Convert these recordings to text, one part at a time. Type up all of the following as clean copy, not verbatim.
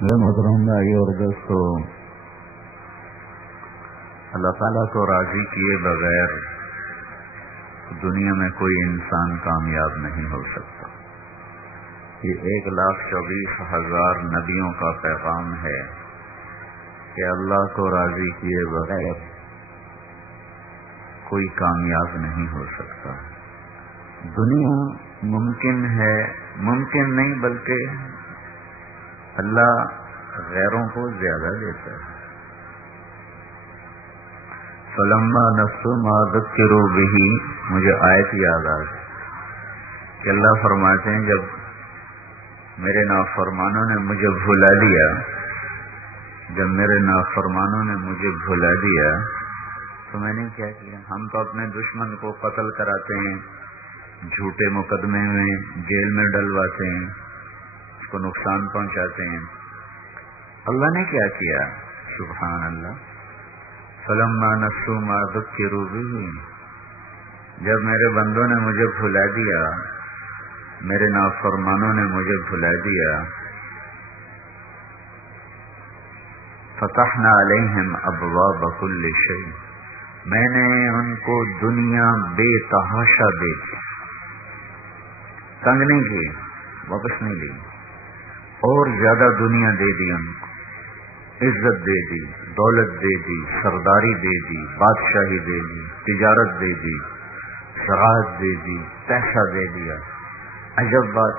میرے محترم بھائی اور دوستو، اللہ تعالیٰ کو راضی کیے بغیر دنیا میں کوئی انسان کامیاب نہیں ہو سکتا۔ یہ 1,24,000 نبیوں کا پیغام ہے کہ اللہ کو راضی کیے بغیر کوئی کامیاب نہیں ہو سکتا۔ دنیا ممکن ہے، ممکن نہیں بلکہ اللہ غیروں کو زیادہ دیتا ہے۔ فلما نسوا ما ذکروا به، مجھے آیت یاد آ گئی کہ اللہ فرماتے ہیں جب میرے نافرمانوں نے مجھے بھلا دیا، جب میرے نافرمانوں نے مجھے بھلا دیا تو میں نے کیا کیا؟ ہم تو اپنے دشمن کو قتل کراتے ہیں، جھوٹے مقدمے میں جیل میں ڈلواتے ہیں، اس کو نقصان پہنچاتے ہیں۔ اللہ نے کیا کیا؟ سبحان اللہ، فلما نسوا ما ذکروا به، جب میرے بندوں نے مجھے بھلا دیا، میرے نافرمانوں نے مجھے بھلا دیا، فتحنا علیہم ابواب کل شیء، میں نے ان کو دنیا بے تحاشا دے دی، تنگ نہیں کی، واپس نہیں لی، اور زیادہ دنیا دے دی، ان کو عزت دے دی، دولت دے دی، سرداری دے دی، بادشاہی دے دی، تجارت دے دی، زراعت دے دی، پیسہ دے دیا۔ عجب بات،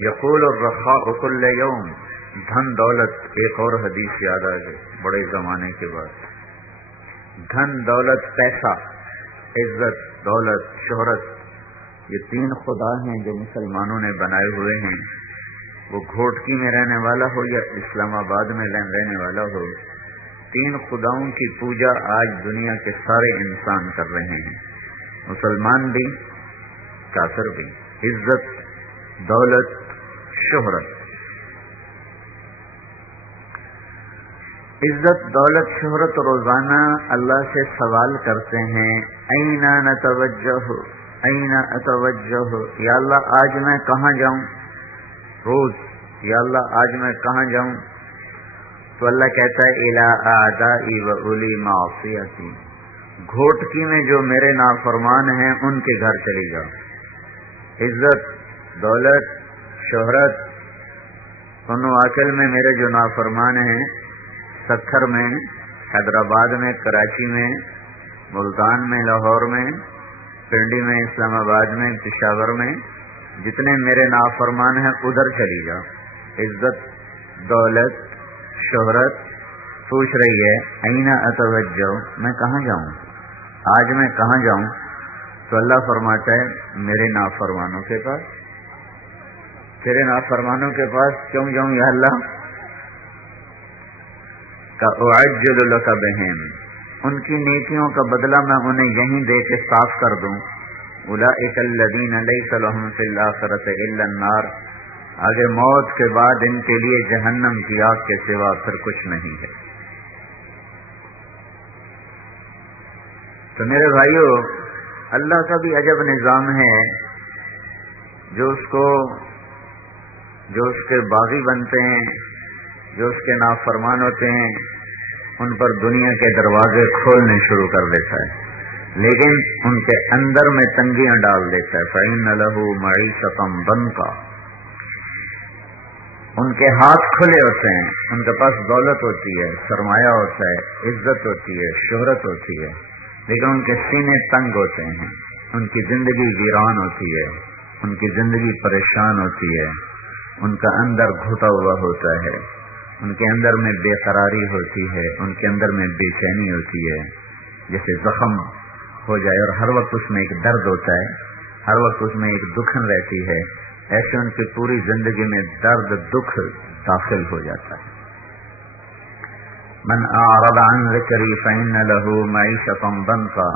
یقول الرخاء کل یوم، دھن دولت، ایک اور حدیث یاد آ گئی بڑے زمانے کے بعد، دھن دولت پیسہ عزت دولت شہرت، یہ 3 خدا ہیں جو مسلمانوں نے بنائے ہوئے ہیں، وہ گھوٹکی میں رہنے والا ہو یا اسلام آباد میں رہنے والا ہو، 3 خداؤں کی پوجا آج دنیا کے سارے انسان کر رہے ہیں، مسلمان بھی کافر بھی، عزت دولت شہرت۔ عزت دولت شہرت روزانہ اللہ سے سوال کرتے ہیں، اینا نتوجہ، اینا اتوجہ، یا اللہ آج میں کہاں جاؤں؟ روز، یا اللہ آج میں کہاں جاؤں؟ تو اللہ کہتا ہے الی اعدائی و اولی معصیتی، گھوٹکی میں جو میرے نافرمان ہیں ان کے گھر چلی جاؤ۔ عزت دولت شہرت سنو عقل میں میرے جو نافرمان ہیں، سکھر میں، حیدرآباد میں، کراچی میں، ملتان میں، لاہور میں، پنڈی میں، اسلام آباد میں، پشاور میں، جتنے میرے نافرمان ہیں ادھر چلی جاؤ۔ عزت دولت شہرت پوچھ رہی ہے این اتوجہ، میں کہاں جاؤں؟ آج میں کہاں جاؤں؟ تو اللہ فرماتا ہے میرے نافرمانوں کے پاس۔ تیرے نافرمانوں کے پاس کیوں جاؤں یا اللہ؟ اعجل لک بہم، ان کی نیکیوں کا بدلہ میں انہیں یہیں دے کے صاف کر دوں۔ اولئک الذین لیس لہم فی الآخرۃ الا النار، آگے موت کے بعد ان کے لیے جہنم کی آگ کے سوا پھر کچھ نہیں ہے۔ تو میرے بھائیو، اللہ کا بھی عجب نظام ہے، جو اس کے باغی بنتے ہیں، جو اس کے نافرمان ہوتے ہیں، ان پر دنیا کے دروازے کھولنے شروع کر دیتا ہے، لیکن ان کے اندر میں تنگیاں ڈال دیتا ہے۔ فَإِنَّ لَهُ مَعِيشَةً ضَنْكًا، ان کے ہاتھ کھلے ہوتے ہیں، ان کے پاس دولت ہوتی ہے، سرمایہ ہوتا ہے، عزت ہوتی ہے، شہرت ہوتی ہے، لیکن ان کے سینے تنگ ہوتے ہیں، ان کی زندگی ویران ہوتی ہے، ان کی زندگی پریشان ہوتی ہے، ان کا اندر گھٹا ہوا ہوتا ہے، ان کے اندر میں بے قراری ہوتی ہے، ان کے اندر میں بے چینی ہوتی ہے، جیسے زخم ہو جائے اور ہر وقت اس میں ایک درد ہوتا ہے، ہر وقت اس میں ایک دکھن رہتی ہے، ایسے ان کی پوری زندگی میں درد دکھ داخل ہو جاتا ہے۔ من اعرض عن ذکری فإن له معیشة ضنکا،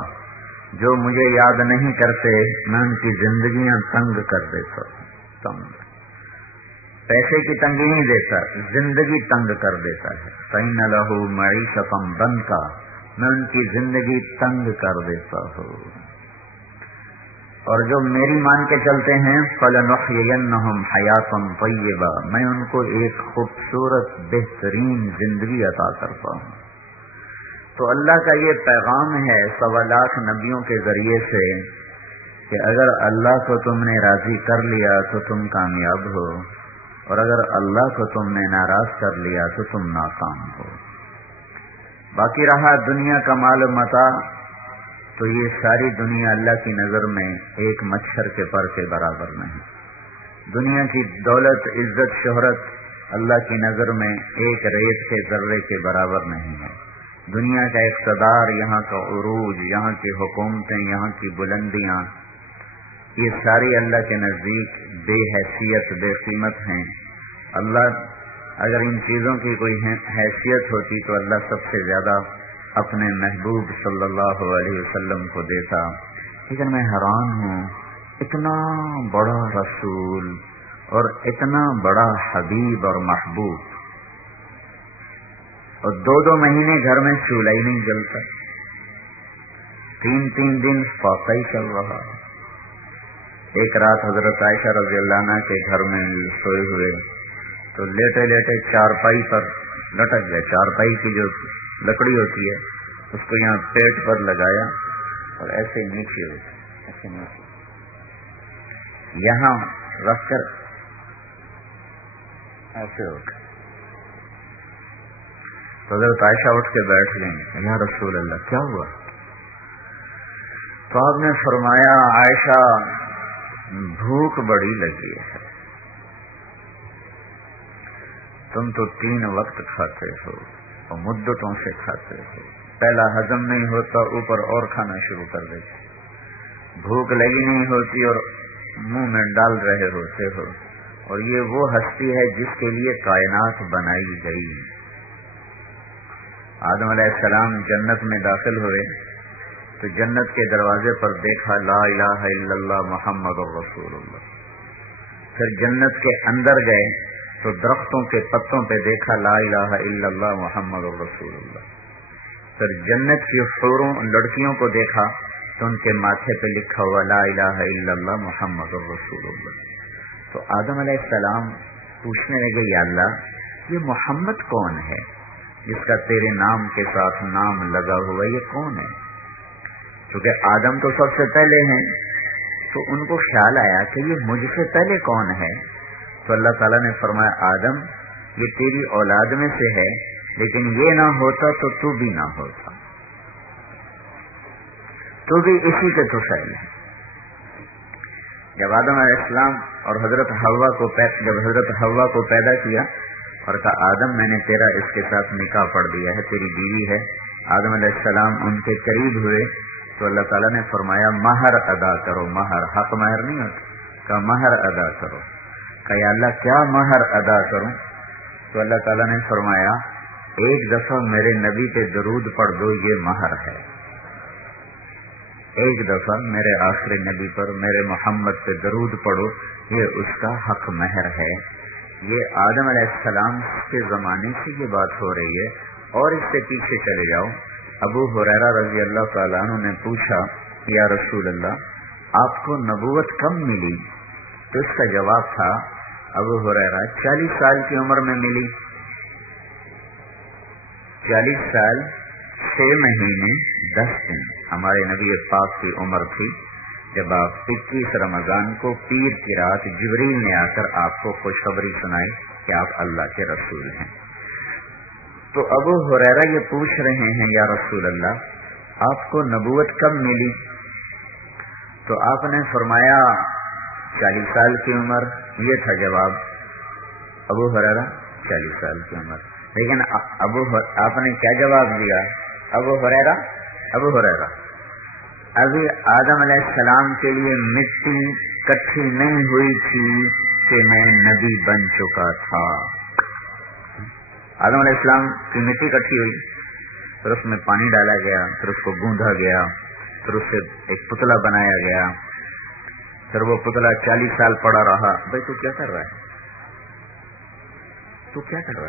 جو مجھے یاد نہیں کرتے میں ان کی زندگیاں تنگ کر دیتا ہوں، تنگ، پیسے کی تنگی نہیں دیتا، زندگی تنگ کر دیتا ہے۔ فإن له معیشة ضنکا، میں ان کی زندگی تنگ کر دیتا ہوں۔ اور جو میری مان کے چلتے ہیں فَلَنُحْيِيَنَّهُمْ حَيَاةً طَيِّبَةً، میں ان کو ایک خوبصورت بہترین زندگی عطا کرتا ہوں۔ تو اللہ کا یہ پیغام ہے 1.25 لاکھ نبیوں کے ذریعے سے کہ اگر اللہ کو تم نے راضی کر لیا تو تم کامیاب ہو، اور اگر اللہ کو تم نے ناراض کر لیا تو تم ناکام ہو۔ باقی رہا دنیا کا مال و متاع، تو یہ ساری دنیا اللہ کی نظر میں ایک مچھر کے پر کے برابر نہیں۔ دنیا کی دولت، عزت، شہرت اللہ کی نظر میں ایک ریت کے ذرے کے برابر نہیں ہے۔ دنیا کا اقتدار، یہاں کا عروج، یہاں کی حکومتیں، یہاں کی بلندیاں، یہ ساری اللہ کے نزدیک بے حیثیت، بے قیمت ہیں۔ اللہ اگر ان چیزوں کی کوئی حیثیت ہوتی تو اللہ سب سے زیادہ اپنے محبوب صلی اللہ علیہ وسلم کو دیتا۔ لیکن میں حیران ہوں، اتنا بڑا رسول اور اتنا بڑا حبیب اور محبوب، اور 2 مہینے گھر میں چولہا ہی نہیں جلتا، 3 دن فاقہ ہی چل رہا۔ ایک رات حضرت عائشہ رضی اللہ عنہ کے گھر میں سوئے ہوئے تو لیٹے لیٹے چارپائی پر لٹک گئے۔ چارپائی کی جو لکڑی ہوتی ہے اس کو یہاں پیٹ پر لگایا اور ایسے نیچے یہاں رکھ کر ایسے ہو گئے۔ تو حضرت عائشہ اٹھ کے بیٹھ گئیں، یا رسول اللہ کیا ہوا؟ تو آپ نے فرمایا عائشہ بھوک بڑی لگی ہے، تم تو 3 وقت کھاتے ہو اور مدتوں سے کھاتے ہو، پہلا ہضم نہیں ہوتا اوپر اور کھانا شروع کر دیتے، بھوک لگی نہیں ہوتی اور منہ میں ڈال رہے ہوتے ہو، اور یہ وہ ہستی ہے جس کے لیے کائنات بنائی گئی۔ آدم علیہ السلام جنت میں داخل ہوئے تو جنت کے دروازے پر دیکھا لا الہ الا اللہ محمد رسول اللہ۔ پھر جنت کے اندر گئے تو درختوں کے پتوں پہ دیکھا لا الہ الا اللہ محمد رسول اللہ۔ پھر جنت کی حوروں لڑکیوں کو دیکھا تو ان کے ماتھے پہ لکھا ہوا لا الہ الا اللہ محمد رسول اللہ۔ تو آدم علیہ السلام پوچھنے لگے یا اللہ یہ محمد کون ہے جس کا تیرے نام کے ساتھ نام لگا ہوا، یہ کون ہے؟ کیونکہ آدم تو سب سے پہلے ہیں، تو ان کو خیال آیا کہ یہ مجھ سے پہلے کون ہے؟ تو اللہ تعالیٰ نے فرمایا آدم یہ تیری اولاد میں سے ہے، لیکن یہ نہ ہوتا تو تو بھی نہ ہوتا، تو بھی اسی کے طفیل ہے۔ جب آدم علیہ السلام اور حضرت حوا کو پیدا کیا اور کہا آدم میں نے تیرا اس کے ساتھ نکاح پڑھ دیا ہے، تیری بیوی ہے، آدم علیہ السلام ان کے قریب ہوئے تو اللہ تعالیٰ نے فرمایا مہر ادا کرو۔ مہر حق مہر نہیں ہوتا، کہا مہر ادا کرو۔ کہا یا اللہ کیا مہر ادا کروں؟ تو اللہ تعالیٰ نے فرمایا 1 دفعہ میرے نبی پہ درود پڑھ دو، یہ مہر ہے۔ 1 دفعہ میرے آخری نبی پر، میرے محمد پہ درود پڑھو، یہ اس کا حق مہر ہے۔ یہ آدم علیہ السلام کے زمانے سے یہ بات ہو رہی ہے، اور اس سے پیچھے چلے جاؤ۔ ابو ہریرہ رضی اللہ تعالیٰ عنہ نے پوچھا یا رسول اللہ آپ کو نبوت کب ملی؟ تو اس کا جواب تھا ابو ہریرہ 40 سال کی عمر میں ملی۔ 40 سال 6 مہینے 10 دن ہمارے نبی پاک کی عمر تھی جب آپ 21 رمضان کو پیر کی رات جبریل نے آ کر آپ کو خوشخبری سنائی کہ آپ اللہ کے رسول ہیں۔ تو ابو ہریرہ یہ پوچھ رہے ہیں یا رسول اللہ آپ کو نبوت کب ملی؟ تو آپ نے فرمایا 40 سال کی عمر، یہ تھا جواب۔ ابو ہریرہ 40 سال کی عمر، لیکن آپ نے کیا جواب دیا؟ ابو ہریرہ ابھی آدم علیہ السلام کے لیے مٹی کٹھی نہیں ہوئی تھی کہ میں نبی بن چکا تھا۔ آدم علیہ السلام کی مٹی کٹھی ہوئی، پھر اس میں پانی ڈالا گیا، پھر اس کو گوندھا گیا، پھر اس سے ایک پتلا بنایا گیا، پھر وہ پتلا 40 سال پڑا رہا۔ بھائی تو کیا کر رہا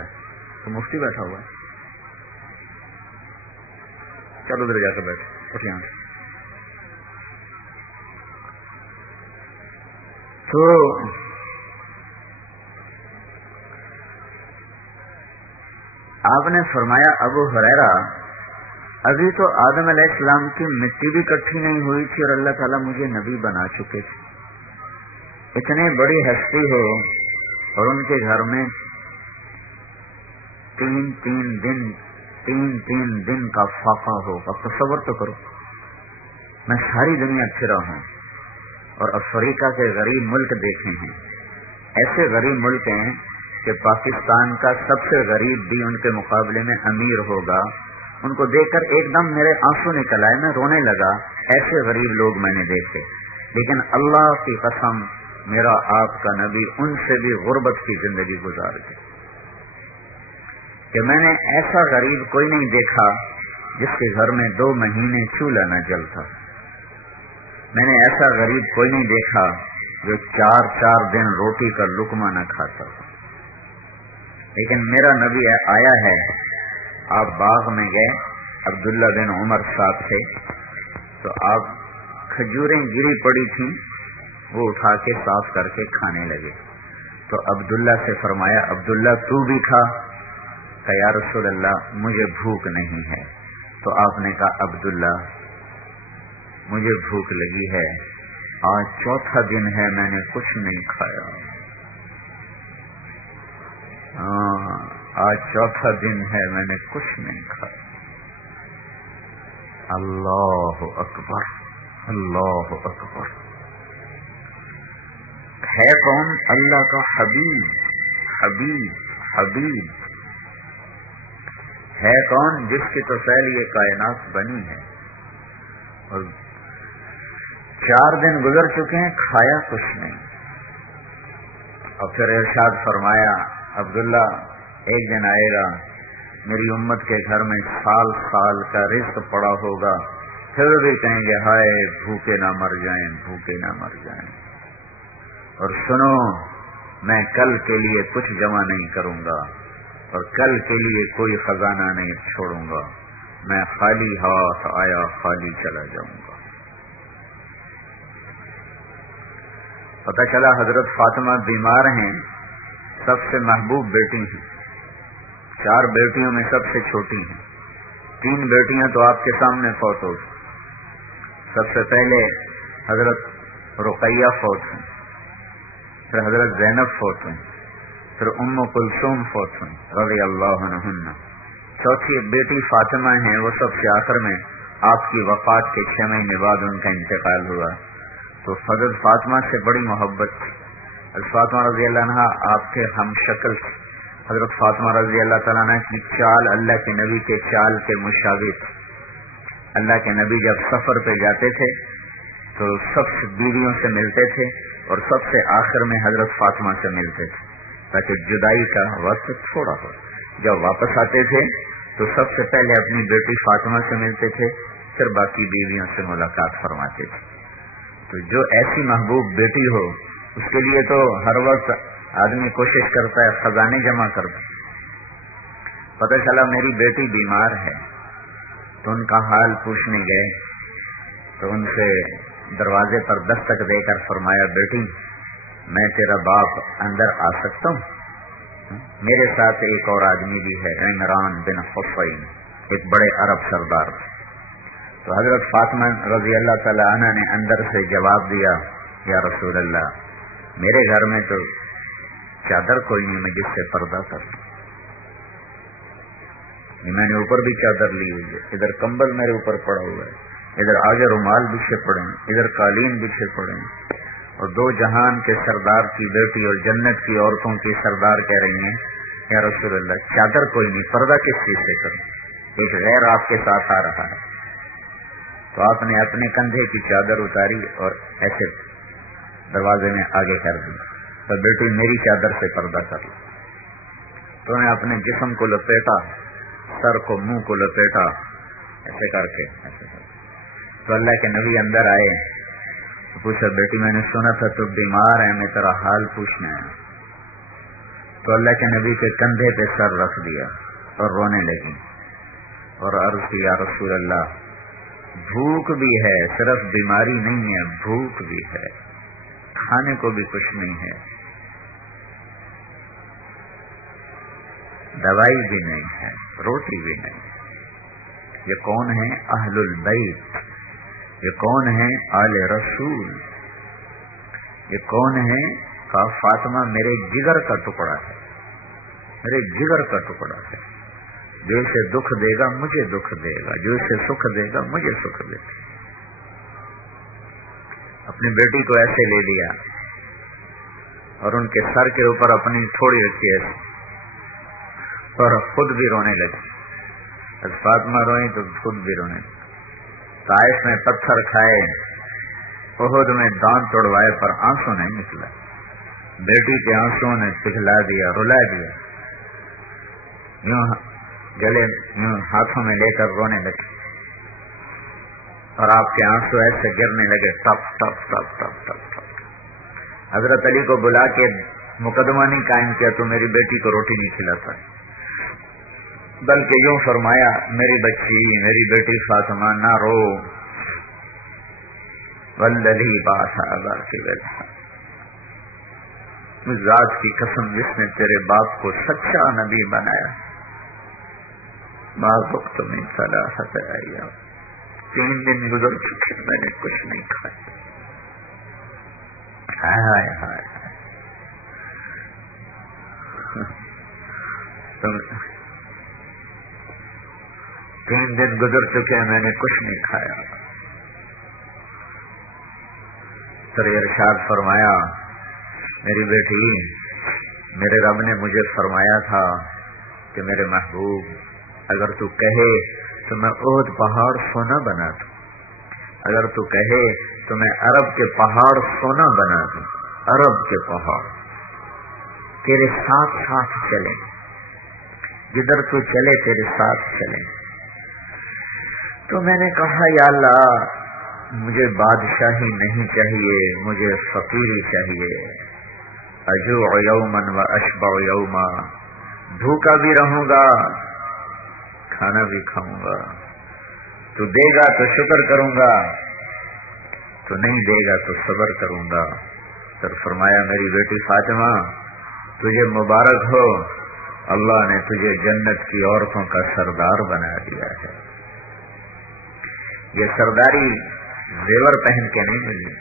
ہے؟ تو مفتی بیٹھا ہوا ہے، چلو ادھر جا کے بیٹھ، اٹھ یہاں سے۔ تو آپ نے فرمایا ابو ہریرہ ابھی تو آدم علیہ السلام کی مٹی بھی اکٹھی نہیں ہوئی تھی اور اللہ تعالیٰ مجھے نبی بنا چکے تھے. اتنی بڑی ہستی ہو اور ان کے گھر میں تین دن کا فاقہ ہو. اب تصور تو کرو, میں ساری دنیا پھرا ہوں اور افریقہ کے غریب ملک دیکھے ہیں. ایسے غریب ملک ہیں کہ پاکستان کا سب سے غریب بھی ان کے مقابلے میں امیر ہوگا. ان کو دیکھ کر ایک دم میرے آنسو نکل آئے, میں رونے لگا. ایسے غریب لوگ میں نے دیکھے, لیکن اللہ کی قسم میرا آپ کا نبی ان سے بھی غربت کی زندگی گزار گئی کہ میں نے ایسا غریب کوئی نہیں دیکھا جس کے گھر میں 2 مہینے چولہا نہ جلتا. میں نے ایسا غریب کوئی نہیں دیکھا جو 4 دن روٹی کا لقمہ نہ کھاتا. لیکن میرا نبی آیا ہے. آپ باغ میں گئے, عبداللہ بن عمر صاحب تھے, تو آپ کھجوریں گری پڑی تھیں, وہ اٹھا کے صاف کر کے کھانے لگے. تو عبداللہ سے فرمایا عبداللہ تو بھی کھا. کہ یا رسول اللہ مجھے بھوک نہیں ہے. تو آپ نے کہا عبداللہ مجھے بھوک لگی ہے, آج 4تھا دن ہے میں نے کچھ نہیں کھایا. آج 4تھا دن ہے میں نے کچھ نہیں کھایا. اللہ اکبر, اللہ اکبر. ہے کون؟ اللہ کا حبیب. حبیب حبیب ہے کون؟ جس کی تو فعل یہ کائنات بنی ہے. اور 4 دن گزر چکے ہیں, کھایا کچھ نہیں. اور پھر ارشاد فرمایا عبداللہ ایک دن آئے گا میری امت کے گھر میں سال کا رزق پڑا ہوگا, پھر بھی کہیں گے ہائے بھوکے نہ مر جائیں, بھوکے نہ مر جائیں. اور سنو میں کل کے لیے کچھ جمع نہیں کروں گا اور کل کے لیے کوئی خزانہ نہیں چھوڑوں گا. میں خالی ہاتھ آیا خالی چلا جاؤں گا. پتہ چلا حضرت فاطمہ بیمار ہیں, سب سے محبوب بیٹی ہیں, 4 بیٹیوں میں سب سے چھوٹی ہیں. 3 بیٹیاں تو آپ کے سامنے فوت ہو. سب سے پہلے حضرت رقیہ فوت ہوئی, پھر حضرت زینب فوت ہوئی, پھر ام کلثوم فوت ہوئی رضی اللہ عنہن. چوتھی بیٹی فاطمہ ہیں, وہ سب سے آخر میں آپ کی وفات کے 6 مہینے بعد ان کا انتقال ہوا. تو حضرت فاطمہ سے بڑی محبت تھی. حضرت فاطمہ رضی اللہ عنہ آپ کے ہم شکل تھی. حضرت فاطمہ رضی اللہ تعالیٰ عنہ کی چال اللہ کے نبی کے چال کے مشابہ تھی. اللہ کے نبی جب سفر پہ جاتے تھے تو سب سے بیویوں سے ملتے تھے اور سب سے آخر میں حضرت فاطمہ سے ملتے تھے تاکہ جدائی کا وقت تھوڑا ہو. جب واپس آتے تھے تو سب سے پہلے اپنی بیٹی فاطمہ سے ملتے تھے, پھر باقی بیویوں سے ملاقات فرماتے تھے. تو جو ایسی محبوب بیٹی ہو اس کے لیے تو ہر وقت آدمی کوشش کرتا ہے خزانے جمع کر دے. پتہ چلا میری بیٹی بیمار ہے, تو ان کا حال پوچھنے گئے تو ان سے دروازے پر دستک دے کر فرمایا بیٹی میں تیرا باپ اندر آ سکتا ہوں؟ میرے ساتھ ایک اور آدمی بھی ہے, عمران بن حسین, ایک بڑے عرب سردار تھے. تو حضرت فاطمہ رضی اللہ تعالی عنہ نے اندر سے جواب دیا یا رسول اللہ میرے گھر میں تو چادر کوئی نہیں میں جس سے پردہ کر لوں. میں نے اوپر بھی چادر لی ہوئی ہے, ادھر کمبل میرے اوپر پڑا ہوا ہے, ادھر آگے رومال بچھے پڑے ہیں, ادھر قالین بچھے پڑے ہیں, اور 2 جہان کے سردار کی بیٹی اور جنت کی عورتوں کی سردار کہہ رہی ہیں یا رسول اللہ چادر کوئی نہیں, پردہ کس چیز سے کروں؟ ایک غیر آپ کے ساتھ آ رہا ہے. تو آپ نے اپنے کندھے کی چادر اتاری اور ایسے دروازے میں آگے کر دی, تو بیٹی میری چادر سے پردہ کر لو. تو نے اپنے جسم کو لپیٹا, سر کو منہ کو لپیٹا, ایسے کر کے تو اللہ کے نبی اندر آئے. تو پوچھا بیٹی میں نے سنا تھا تو بیمار ہے, میں تیرا حال پوچھنا ہے. تو اللہ کے نبی کے کندھے پہ سر رکھ دیا اور رونے لگی اور عرض کی یا رسول اللہ بھوک بھی ہے, صرف بیماری نہیں ہے, بھوک بھی ہے, کھانے کو بھی کچھ نہیں ہے، دوائی بھی نہیں ہے، روٹی بھی نہیں۔ یہ کون ہے؟ اہل البیت، یہ کون ہے؟ آل رسول، یہ کون ہے؟ کہا فاطمہ میرے جگر کا ٹکڑا ہے، میرے جگر کا ٹکڑا ہے، جو اسے دکھ دے گا مجھے دکھ دے گا، جو اسے سکھ دے گا مجھے سکھ دے گا۔ اپنی بیٹی کو ایسے لے لیا اور ان کے سر کے اوپر اپنی تھوڑی رکھی ایسے، اور خود بھی رونے لگی۔ فاطمہ روئی تو خود بھی رونے لگی۔ طائف میں پتھر کھائے، احد میں دانت توڑوائے، پر آنسو نہیں نکلا۔ بیٹی کے آنسو نے پگھلا دیا، رلا دیا، یوں گلے یوں ہاتھوں میں لے کر رونے لگے، اور آپ کے آنسو ایسے گرنے لگے، ٹپ ٹپ ٹپ ٹپ ٹپ ٹپ۔ حضرت علی کو بلا کے مقدمہ نہیں قائم کیا تو میری بیٹی کو روٹی نہیں کھلاتا، بلکہ یوں فرمایا میری بچی، میری بیٹی فاطمہ نہ رو، والذی بعث اباک بالحق، اس ذات کی قسم جس نے تیرے باپ کو سچا نبی بنایا، ما ذقت من ثلاثۃ ایام، 3 دن گزر چکے میں نے کچھ نہیں کھایا۔ ہائے ہائے تین دن گزر چکے میں نے کچھ نہیں کھایا۔ پھر ارشاد فرمایا میری بیٹی، میرے رب نے مجھے فرمایا تھا کہ میرے محبوب اگر تو کہے تو میں احد پہاڑ سونا بنا دوں، اگر تو کہے تو میں عرب کے پہاڑ سونا بنا دوں، عرب کے پہاڑ تیرے ساتھ ساتھ چلیں، جدھر تو چلے تیرے ساتھ چلیں۔ تو میں نے کہا یا اللہ مجھے بادشاہی نہیں چاہیے، مجھے فقیری چاہیے، اجوع یوما و اشبع یوما، بھوکا بھی رہوں گا کھانا بھی کھاؤں گا، تو دے گا تو شکر کروں گا، تو نہیں دے گا تو صبر کروں گا۔ پھر فرمایا میری بیٹی فاطمہ تجھے مبارک ہو، اللہ نے تجھے جنت کی عورتوں کا سردار بنا دیا ہے۔ یہ سرداری زیور پہن کے نہیں ملی،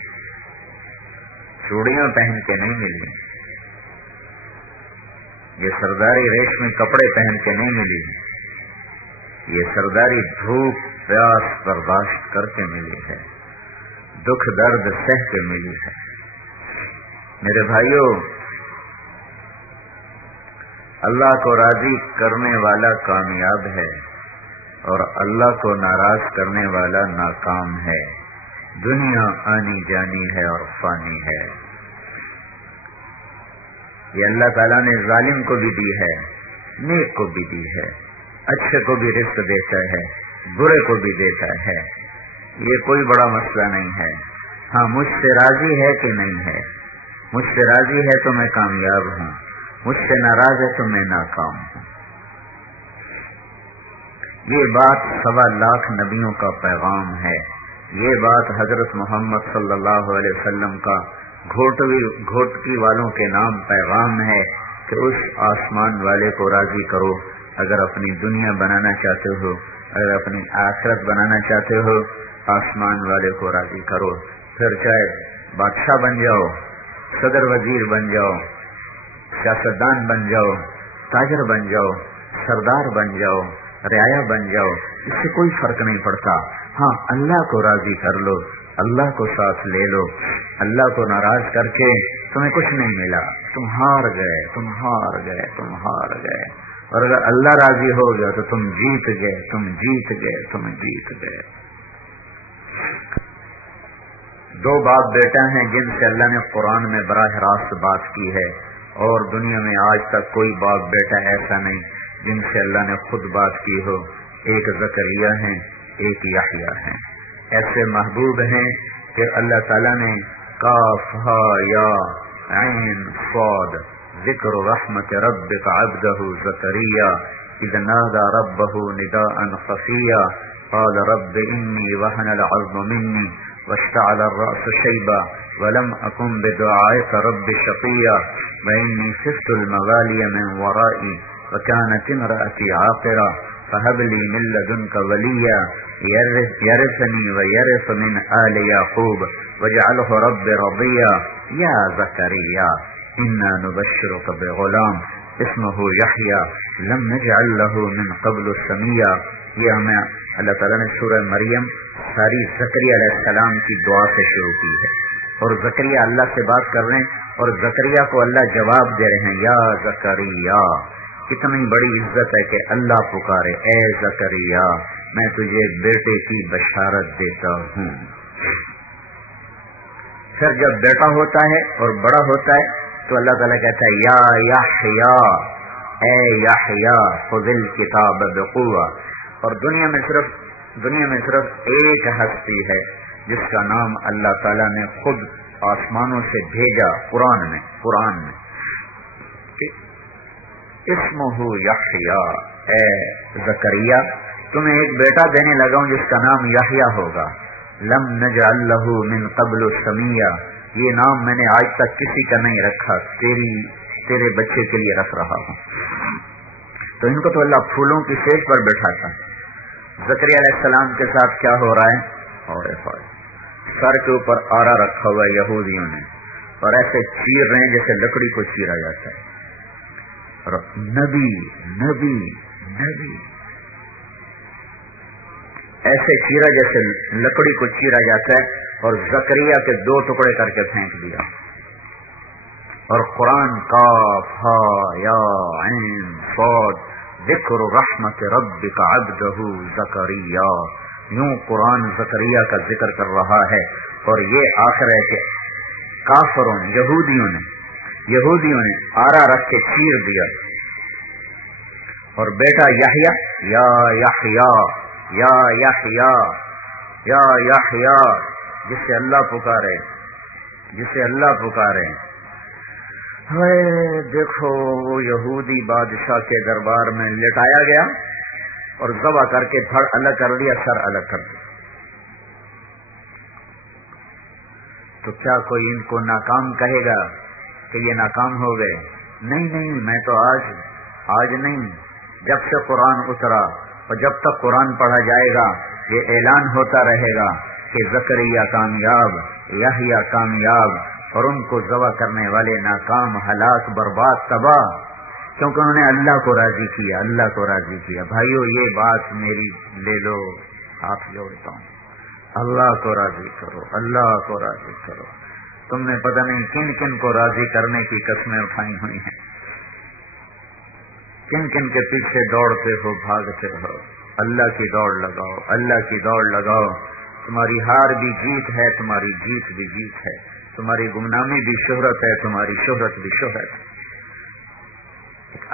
چوڑیاں پہن کے نہیں ملی، یہ سرداری ریشمی کپڑے پہن کے نہیں ملی، یہ سرداری دھوپ پیاس برداشت کر کے ملی ہے، دکھ درد سہ کے ملی ہے۔ میرے بھائیوں، اللہ کو راضی کرنے والا کامیاب ہے اور اللہ کو ناراض کرنے والا ناکام ہے۔ دنیا آنی جانی ہے اور فانی ہے۔ یہ اللہ تعالیٰ نے ظالم کو بھی دی ہے، نیک کو بھی دی ہے، اچھے کو بھی رزق دیتا ہے، برے کو بھی دیتا ہے، یہ کوئی بڑا مسئلہ نہیں ہے۔ ہاں مجھ سے راضی ہے کہ نہیں ہے، مجھ سے راضی ہے تو میں کامیاب ہوں، مجھ سے ناراض ہے تو میں ناکام ہوں۔ یہ بات 1.25 لاکھ نبیوں کا پیغام ہے، یہ بات حضرت محمد صلی اللہ علیہ وسلم کا گھوٹکی والوں کے نام پیغام ہے کہ اس آسمان والے کو راضی کرو۔ اگر اپنی دنیا بنانا چاہتے ہو، اگر اپنی آخرت بنانا چاہتے ہو، آسمان والے کو راضی کرو، پھر چاہے بادشاہ بن جاؤ، صدر وزیر بن جاؤ، سیاستدان بن جاؤ، تاجر بن جاؤ، سردار بن جاؤ، رعایا بن جاؤ، اس سے کوئی فرق نہیں پڑتا۔ ہاں اللہ کو راضی کر لو، اللہ کو ساتھ لے لو۔ اللہ کو ناراض کر کے تمہیں کچھ نہیں ملا، تم ہار گئے، تم ہار گئے، تم ہار گئے۔ اور اگر اللہ راضی ہو گیا تو تم جیت گئے، تم جیت گئے، تم جیت گئے۔ 2 باپ بیٹا ہیں جن سے اللہ نے قرآن میں براہ راست بات کی ہے، اور دنیا میں آج تک کوئی باپ بیٹا ایسا نہیں جن سے اللہ نے خود بات کی ہو۔ ایک زکریا ہیں، ایک یحییٰ ہیں۔ ایسے محبوب ہیں کہ اللہ تعالیٰ نے کاف ہا یا عین صاد ذکر رحمت ربک عبدہ زکریا اذ نادى ربه نداء خفيا قال رب إني وهن العظم مني واشتعل الرأس شيبا ولم أكن بدعائك رب شقيا وإني خفت الموالي من ورائي وكانت امرأتي عاقرا فهب لي من لدنك وليا يرثني ويرث من آل يعقوب واجعله رب رضيا يا زكريا إنا نبشرك بغلام اسمه يحيى لم نجعل له من قبل سميا. یہ ہمیں اللہ تعالیٰ نے سورہ مریم ساری زکریا علیہ السلام کی دعا سے شروع کی ہے، اور زکریا اللہ سے بات کر رہے ہیں اور زکریا کو اللہ جواب دے رہے ہیں، یا زکریا. کتنی بڑی عزت ہے کہ اللہ پکارے، اے زکریا میں تجھے بیٹے کی بشارت دیتا ہوں. پھر جب بیٹا ہوتا ہے اور بڑا ہوتا ہے تو اللہ تعالیٰ کہتا ہے یا یحییٰ، اے یحییٰ خذ الکتاب بقوہ. اور دنیا میں صرف ایک ہستی ہے جس کا نام اللہ تعالیٰ نے خود آسمانوں سے بھیجا قرآن میں اسمہ یحییٰ، اے زکریا تمہیں ایک بیٹا دینے لگا ہوں جس کا نام یحییٰ ہوگا. لم نجعل لہ من قبل سمیہ، یہ نام میں نے آج تک کسی کا نہیں رکھا، تیرے بچے کے لیے رکھ رہا ہوں. تو ان کو تو اللہ پھولوں کی سیج پر بٹھاتا ہے. زکریا علیہ السلام کے ساتھ کیا ہو رہا ہے؟ اور سر کے اوپر آرا رکھا ہوا ہے یہودیوں نے، اور ایسے چیر رہے ہیں جیسے لکڑی کو چیرا جاتا ہے. اور نبی نبی نبی ایسے چیرا جیسے لکڑی کو چیرا جاتا ہے، اور زکریا کے 2 ٹکڑے کر کے پھینک دیا. اور قرآن کاف ہا یا عین صاد ذکر رحمت ربک عبدہ زکریا، یوں قرآن زکریا کا ذکر کر رہا ہے. اور یہ آخر ہے کہ کافروں نے یہودیوں نے آرا رکھ کے چیر دیا، اور بیٹا یحییٰ یا یحییٰ یا یحییٰ یا یحییٰ جسے اللہ پکارے. دیکھو وہ یہودی بادشاہ کے دربار میں لٹایا گیا اور ذبح کر کے دھڑ الگ کر دیا، سر الگ کر دیا. تو کیا کوئی ان کو ناکام کہے گا کہ یہ ناکام ہو گئے؟ نہیں، میں تو آج نہیں، جب سے قرآن اترا اور جب تک قرآن پڑھا جائے گا یہ اعلان ہوتا رہے گا کہ زکریا کامیاب، یحییٰ کامیاب، اور ان کو ذبح کرنے والے ناکام، ہلاک، برباد، تباہ، کیونکہ انہوں نے اللہ کو راضی کیا. بھائیو یہ بات میری لے لو، ہاتھ جوڑتا ہوں، اللہ کو راضی کرو. تم نے پتہ نہیں کن کن کو راضی کرنے کی قسمیں اٹھائی ہوئی ہیں، کن کن کے پیچھے دوڑتے ہو، بھاگتے ہو. اللہ کی دوڑ لگاؤ. تمہاری ہار بھی جیت ہے، تمہاری جیت بھی جیت ہے. تمہاری گمنامی بھی شہرت ہے، تمہاری شہرت بھی شہرت.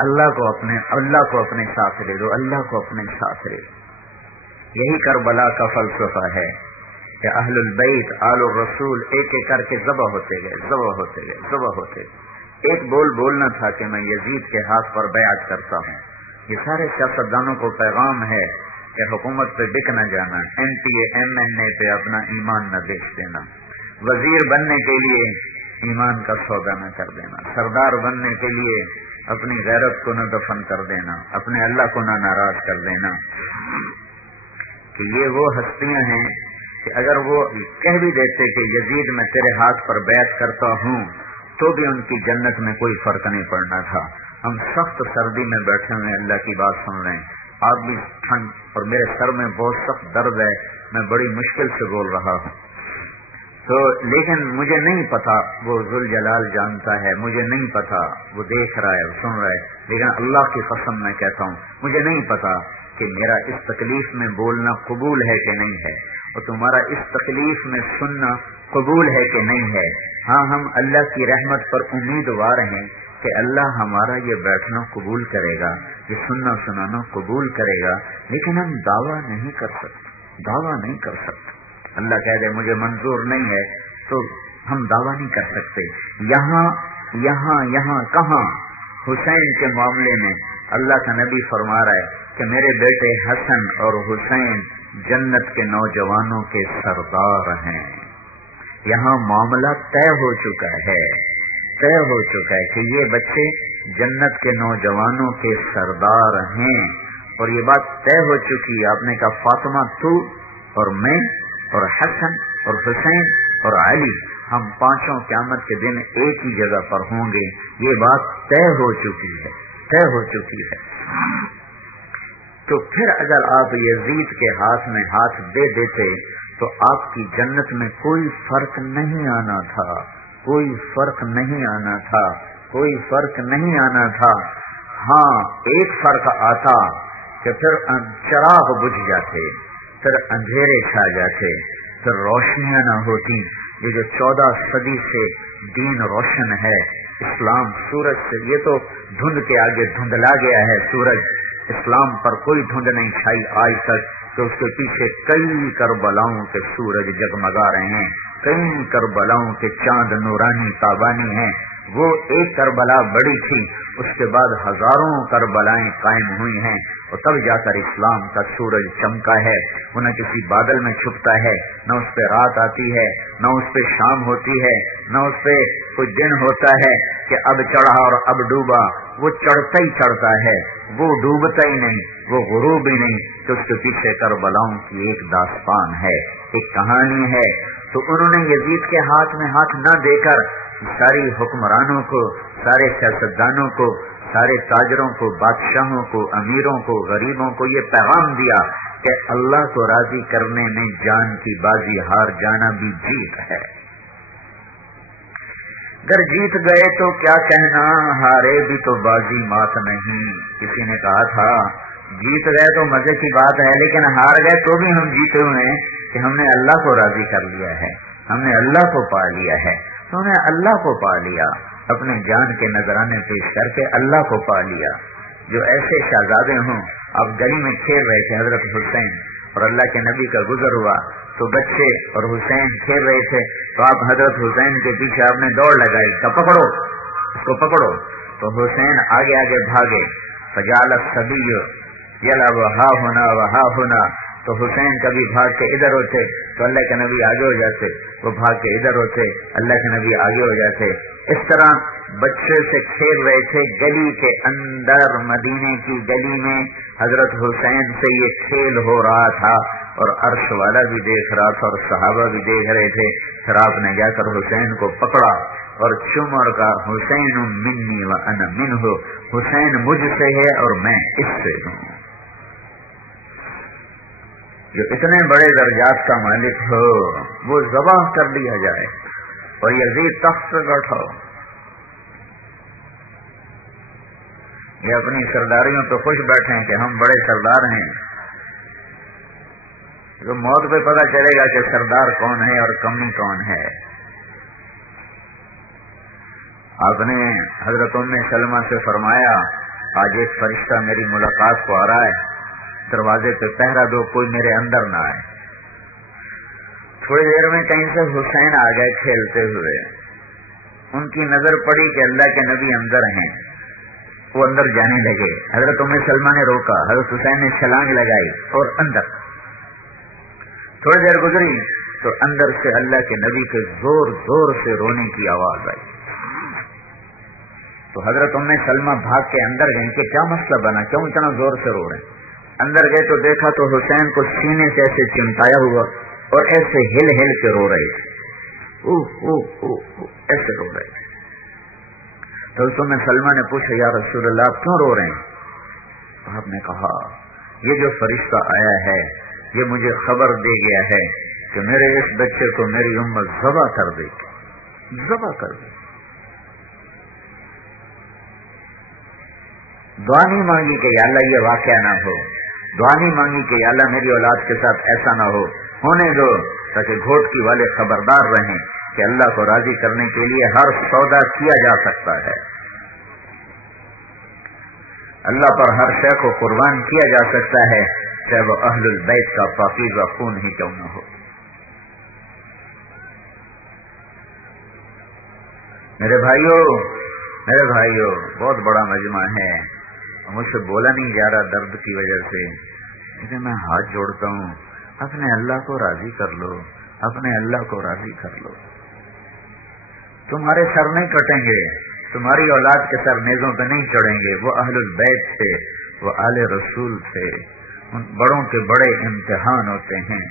اللہ کو اپنے ساتھ لے لو. یہی کربلا کا فلسفہ ہے کہ اہل البیت آل الرسول ایک ایک کر کے ذبح ہوتے گئے. ایک بولنا تھا کہ میں یزید کے ہاتھ پر بیعت کرتا ہوں. یہ سارے سیاستدانوں کو پیغام ہے کہ حکومت پہ بک نہ جانا، NTA MNA پہ اپنا ایمان نہ بیچ دینا، وزیر بننے کے لیے ایمان کا سودا نہ کر دینا، سردار بننے کے لیے اپنی غیرت کو نہ دفن کر دینا، اپنے اللہ کو نہ ناراض کر دینا. کہ یہ وہ ہستیاں ہیں کہ اگر وہ کہہ بھی دیتے کہ یزید میں تیرے ہاتھ پر بیعت کرتا ہوں تو بھی ان کی جنت میں کوئی فرق نہیں پڑنا تھا. ہم سخت سردی میں بیٹھے ہوئے اللہ کی بات سن رہے ہیں، آپ بھی ٹھنڈ، اور میرے سر میں بہت سخت درد ہے، میں بڑی مشکل سے بول رہا ہوں. تو لیکن مجھے نہیں پتا، وہ ذوالجلال جانتا ہے، مجھے نہیں پتا، وہ دیکھ رہا ہے، وہ سن رہا ہے، لیکن اللہ کی قسم میں کہتا ہوں مجھے نہیں پتا کہ میرا اس تکلیف میں بولنا قبول ہے کہ نہیں ہے، اور تمہارا اس تکلیف میں سننا قبول ہے کہ نہیں ہے. ہاں ہم اللہ کی رحمت پر امیدوار ہیں کہ اللہ ہمارا یہ بیٹھنا قبول کرے گا، یہ سننا سنانا قبول کرے گا، لیکن ہم دعویٰ نہیں کر سکتے. اللہ کہہ دے مجھے منظور نہیں ہے تو ہم دعویٰ نہیں کر سکتے. یہاں کہاں حسین کے معاملے میں اللہ کا نبی فرما رہا ہے کہ میرے بیٹے حسن اور حسین جنت کے نوجوانوں کے سردار ہیں. یہاں معاملہ طے ہو چکا ہے کہ یہ بچے جنت کے نوجوانوں کے سردار ہیں، اور یہ بات طے ہو چکی ہے۔ آپ نے کہا فاطمہ تو اور میں اور حسن اور حسین اور علی، ہم پانچوں قیامت کے دن ایک ہی جگہ پر ہوں گے، یہ بات طے ہو چکی ہے۔ تو پھر اگر آپ یزید کے ہاتھ میں ہاتھ دے دیتے تو آپ کی جنت میں کوئی فرق نہیں آنا تھا۔ ہاں ایک فرق آتا کہ پھر چراغ بجھ جاتے، پھر اندھیرے چھا جاتے، پھر روشنیاں نہ ہوتی۔ یہ جو 14 صدی سے دین روشن ہے اسلام سورج سے، یہ تو دھند کے آگے دھندلا گیا ہے سورج، اسلام پر کوئی دھند نہیں چھائی آج تک، کہ اس کے پیچھے کئی کربلاؤں کے سورج جگمگا رہے ہیں، کئی کربلاؤں کے چاند نورانی تابانی ہیں۔ وہ ایک کربلا بڑی تھی، اس کے بعد ہزاروں کربلائیں قائم ہوئی ہیں، اور تب جا کر اسلام کا سورج چمکا ہے۔ وہ نہ کسی بادل میں چھپتا ہے، نہ اس پہ رات آتی ہے، نہ اس پہ شام ہوتی ہے، نہ اس پہ کوئی دن ہوتا ہے کہ اب چڑھا اور اب ڈوبا۔ وہ چڑھتا ہی چڑھتا ہے، وہ ڈوبتا ہی نہیں، وہ غروب ہی نہیں، تو اس کے پیچھے کربلاؤں کی ایک داستان ہے، ایک کہانی ہے۔ تو انہوں نے یزید کے ہاتھ میں ہاتھ نہ دے کر ساری حکمرانوں کو، سارے سیاستدانوں کو، سارے تاجروں کو، بادشاہوں کو، امیروں کو، غریبوں کو یہ پیغام دیا کہ اللہ کو راضی کرنے میں جان کی بازی ہار جانا بھی جیت ہے۔ اگر جیت گئے تو کیا کہنا، ہارے بھی تو بازی مات نہیں۔ کسی نے کہا تھا جیت گئے تو مزے کی بات ہے، لیکن ہار گئے تو بھی ہم جیتے ہوئے ہیں کہ ہم نے اللہ کو راضی کر لیا ہے، ہم نے اللہ کو پا لیا ہے۔ تو انہیں اللہ کو پا لیا، اپنے جان کے نذرانے پیش کر کے اللہ کو پا لیا۔ جو ایسے شہزادے ہوں، آپ گلی میں کھیل رہے تھے حضرت حسین اور اللہ کے نبی کا گزر ہوا، تو بچے اور حسین کھیل رہے تھے، تو آپ حضرت حسین کے پیچھے آپ نے دوڑ لگائی کہ پکڑو اس کو، پکڑو۔ تو حسین آگے آگے بھاگے، فجعل الصبی یلعب ہا ہونا وہا ہونا۔ تو حسین کبھی بھاگ کے ادھر ہوتے تو اللہ کے نبی آگے ہو جاتے، وہ بھاگ کے ادھر ہوتے، اللہ کے نبی آگے ہو جاتے۔ اس طرح بچے سے کھیل رہے تھے گلی کے اندر، مدینے کی گلی میں حضرت حسین سے یہ کھیل ہو رہا تھا، اور عرش والا بھی دیکھ رہا تھا اور صحابہ بھی دیکھ رہے تھے۔ پھر آپ نے جا کر حسین کو پکڑا اور چوم اور کہا حسین منی وانا منہ، حسین مجھ سے ہے اور میں اس سے ہوں۔ جو اتنے بڑے درجات کا مالک ہو وہ ذبح کر دیا جائے اور یزید تخت پر بیٹھا ہو۔ یہ اپنی سرداریوں تو خوش بیٹھے ہیں کہ ہم بڑے سردار ہیں، تو موت پہ پتہ چلے گا کہ سردار کون ہے اور کمی کون ہے۔ آپ نے حضرت ام سلمہ سے فرمایا آج ایک فرشتہ میری ملاقات کو آ رہا ہے، دروازے پہ پہرا دو کوئی میرے اندر نہ آئے۔ تھوڑی دیر میں کہیں سے حسین آ گئے کھیلتے ہوئے، ان کی نظر پڑی کہ اللہ کے نبی اندر ہیں، وہ اندر جانے لگے۔ حضرت ام سلمہ نے روکا، حضرت حسین نے چھلانگ لگائی اور اندر۔ تھوڑی دیر گزری تو اندر سے اللہ کے نبی کے زور زور سے رونے کی آواز آئی۔ تو حضرت ام سلمہ بھاگ کے اندر گئیں کہ کیا مسئلہ بنا، کیوں اتنا زور سے رو رہے ہیں۔ اندر گئے تو دیکھا تو حسین کو سینے سے ایسے چمٹایا ہوا اور ایسے ہل ہل کے رو رہے تھے، ایسے رو رہے تھے۔ تو ام سلمہ نے پوچھا یا رسول اللہ آپ کیوں رو رہے ہیں؟ آپ نے کہا یہ جو فرشتہ آیا ہے یہ مجھے خبر دے گیا ہے کہ میرے اس بچے کو میری امت ذبح کر دے گی، ذبح کر دے۔ دعا نہیں مانگی کہ یا اللہ یہ واقعہ نہ ہو، دعا نہیں مانگی کہ یا اللہ میری اولاد کے ساتھ ایسا نہ ہو، ہونے دو تاکہ گھوٹکی والے خبردار رہیں کہ اللہ کو راضی کرنے کے لیے ہر سودا کیا جا سکتا ہے، اللہ پر ہر شے کو قربان کیا جا سکتا ہے، چاہے وہ اہل البیت کا پاکیزہ خون ہی کیوں نہ ہو۔ میرے بھائیوں بہت بڑا مجمع ہے، مجھ سے بولا نہیں جا رہا درد کی وجہ سے، لیکن میں ہاتھ جوڑتا ہوں اپنے اللہ کو راضی کر لو، اپنے اللہ کو راضی کر لو. تمہارے سر نہیں کٹیں گے، تمہاری اولاد کے سر نیزوں پہ نہیں چڑھیں گے. وہ اہل البیت تھے، وہ آل رسول تھے. ان بڑوں کے بڑے امتحان ہوتے ہیں،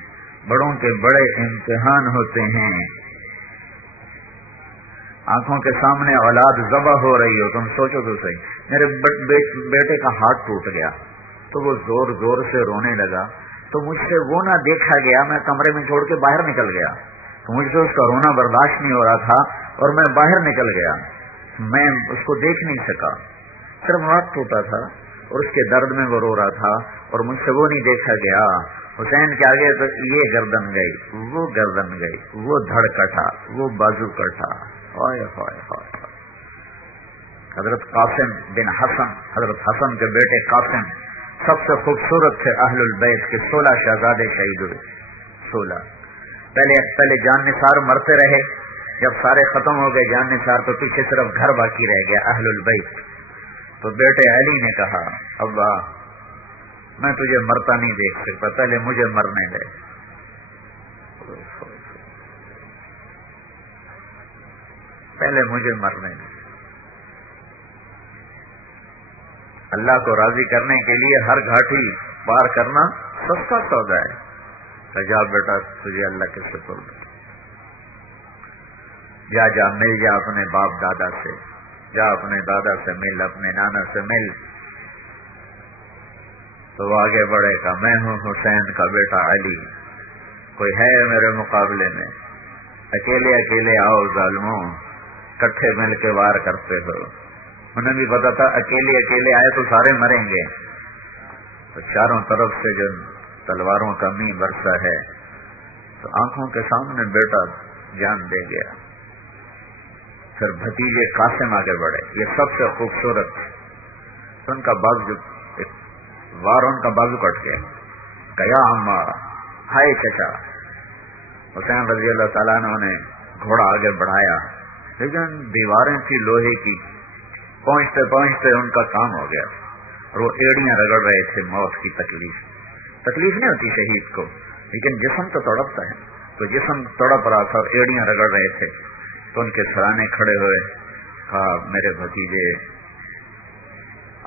بڑوں کے بڑے امتحان ہوتے ہیں. آنکھوں کے سامنے اولاد ذبح ہو رہی ہو، تم سوچو تو صحیح. میرے بیٹے کا ہاتھ ٹوٹ گیا تو وہ زور زور سے رونے لگا، تو مجھ سے وہ نہ دیکھا گیا. میں کمرے میں چھوڑ کے باہر نکل گیا تو مجھ سے اس کا رونا برداشت نہیں ہو رہا تھا اور میں باہر نکل گیا. میں اس کو دیکھ نہیں سکا، صرف ہاتھ ٹوٹا تھا اور اس کے درد میں وہ رو رہا تھا اور مجھ سے وہ نہیں دیکھا گیا. حسین کے آگے تو یہ گردن گئی، وہ گردن گئی، وہ دھڑ کٹا، وہ بازو کٹا. ہائے ہائے ہائے. حضرت قاسم بن حسن، حضرت حسن کے بیٹے قاسم سب سے خوبصورت تھے اہل البیت کے. 16 شہزادے شہید ہوئے. 16 پہلے جان نثار مرتے رہے. جب سارے ختم ہو گئے جان نثار تو پیچھے صرف گھر باقی رہ گیا اہل البیت. تو بیٹے علی نے کہا ابا میں تجھے مرتا نہیں دیکھ سکتا، پہلے مجھے مرنے دے. پہلے مجھے مرنے دے. اللہ کو راضی کرنے کے لیے ہر گھاٹی پار کرنا سستا سودا ہے. جا بیٹا تجھے اللہ کے سپرد، جا مل جا اپنے باپ دادا سے، جا اپنے دادا سے مل، اپنے نانا سے مل. تو وہ آگے بڑھے گا میں ہوں حسین کا بیٹا علی، کوئی ہے میرے مقابلے میں؟ اکیلے اکیلے آؤ ظالموں، کٹھے مل کے وار کرتے ہو. انہیں بھی پتا تھا اکیلے اکیلے آئے تو سارے مریں گے. تو چاروں طرف سے جو تلواروں کا می برسا ہے تو آنکھوں کے سامنے بیٹا جان دے گیا. پھر بھتیجے قاسم آگے بڑھے، یہ سب سے خوبصورت. ان کا بازو وار ان کا بازو کٹ گیا. کیا اما ہائے چچا. حسین رضی اللہ تعالیٰ نے گھوڑا آگے بڑھایا لیکن دیواریں تھی لوہے کی. پہنچتے پہنچتے ان کا کام ہو گیا اور وہ ایڑیاں رگڑ رہے تھے. موت کی تکلیف نہیں ہوتی شہید کو، لیکن جسم تو تڑپتا ہے. تو جسم تڑپ رہا تھا اور ایڑیاں رگڑ رہے تھے. تو ان کے سرانے کھڑے ہوئے، کہا میرے بھتیجے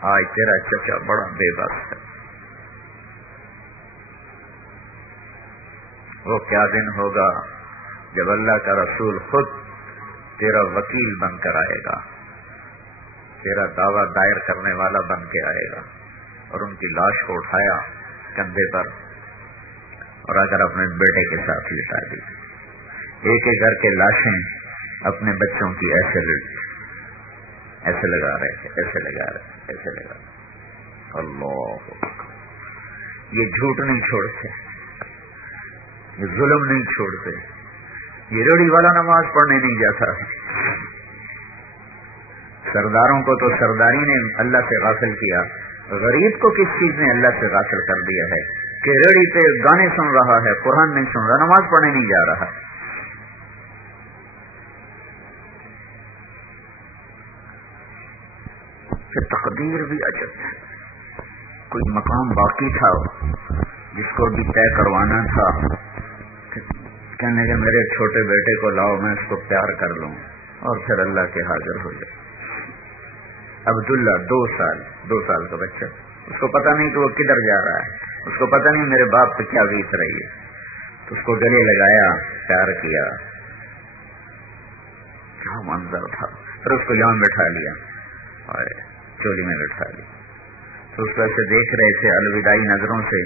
آج تیرا چچا بڑا بے بس ہے. وہ کیا دن ہوگا جب اللہ کا رسول خود تیرا وکیل بن کر آئے گا، تیرا دعویٰ دائر کرنے والا بن کے آئے گا. اور ان کی لاش کو اٹھایا کندھے پر اور اگر اپنے بیٹے کے ساتھ لٹا دی. ایک ایک کر کے لاشیں اپنے بچوں کی ایسے لگا رہے تھے، ایسے لگا رہے. اللہ، یہ جھوٹ نہیں چھوڑتے، یہ ظلم نہیں چھوڑتے، یہ ریڑھی والا نماز پڑھنے نہیں جاتا. سرداروں کو تو سرداری نے اللہ سے غافل کیا، غریب کو کس چیز نے اللہ سے غافل کر دیا ہے کہ ریڑھی پہ گانے سن رہا ہے، قرآن نہیں سن رہا، نماز پڑھنے نہیں جا رہا. پھر تقدیر بھی عجب ہے. کوئی مقام باقی تھا جس کو بھی طے کروانا تھا، کہنے کہ میرے چھوٹے بیٹے کو لاؤ میں اس کو پیار کر لوں اور پھر اللہ کے حاضر ہو جائے. عبداللہ 2 سال کا بچہ، اس کو پتہ نہیں کہ وہ کدھر جا رہا ہے، اس کو پتہ نہیں میرے باپ پہ کیا بیت رہی ہے. تو اس کو گلے لگایا، پیار کیا. کیا منظر تھا. پھر اس کو یہاں بٹھا لیا اور چولی میں بٹھا لیا. تو اس کو ایسے دیکھ رہے تھے الوداعی نظروں سے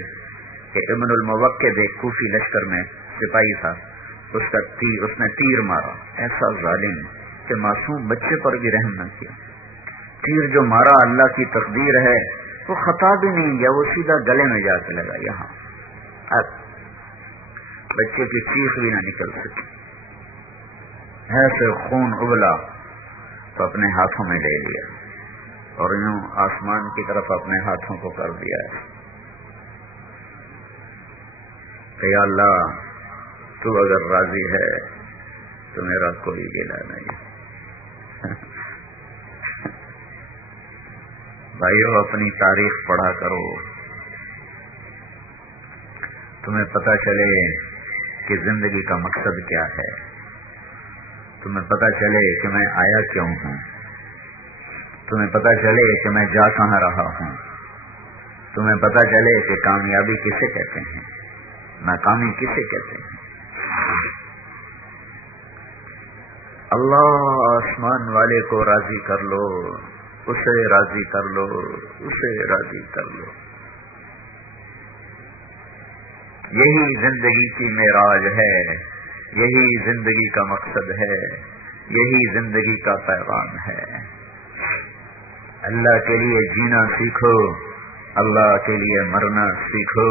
کہ ابن الموقع ایک کوفی لشکر میں سپاہی تھا، اس نے تیر مارا. ایسا ظالم کہ معصوم بچے پر بھی رحم نہ کیا. تیر جو مارا اللہ کی تقدیر ہے، وہ خطا بھی نہیں گیا، وہ سیدھا گلے میں جا کے لگا. یہاں بچے کی چیخ بھی نہ نکل سکی. ایسے خون ابلا تو اپنے ہاتھوں میں لے لیا اور یوں آسمان کی طرف اپنے ہاتھوں کو کر دیا ہے کہ یا اللہ تو اگر راضی ہے تو میرا کوئی گلہ نہیں. بھائیو اپنی تاریخ پڑھا کرو، تمہیں پتہ چلے کہ زندگی کا مقصد کیا ہے، تمہیں پتہ چلے کہ میں آیا کیوں ہوں، تمہیں پتہ چلے کہ میں جا کہاں رہا ہوں، تمہیں پتہ چلے کہ کامیابی کسے کہتے ہیں، ناکامی کسے کہتے ہیں۔ اللہ آسمان والے کو راضی کر لو، اسے راضی کر لو، اسے راضی کر لو۔ یہی زندگی کی معراج ہے، یہی زندگی کا مقصد ہے، یہی زندگی کا پیغام ہے۔ اللہ کے لیے جینا سیکھو، اللہ کے لیے مرنا سیکھو۔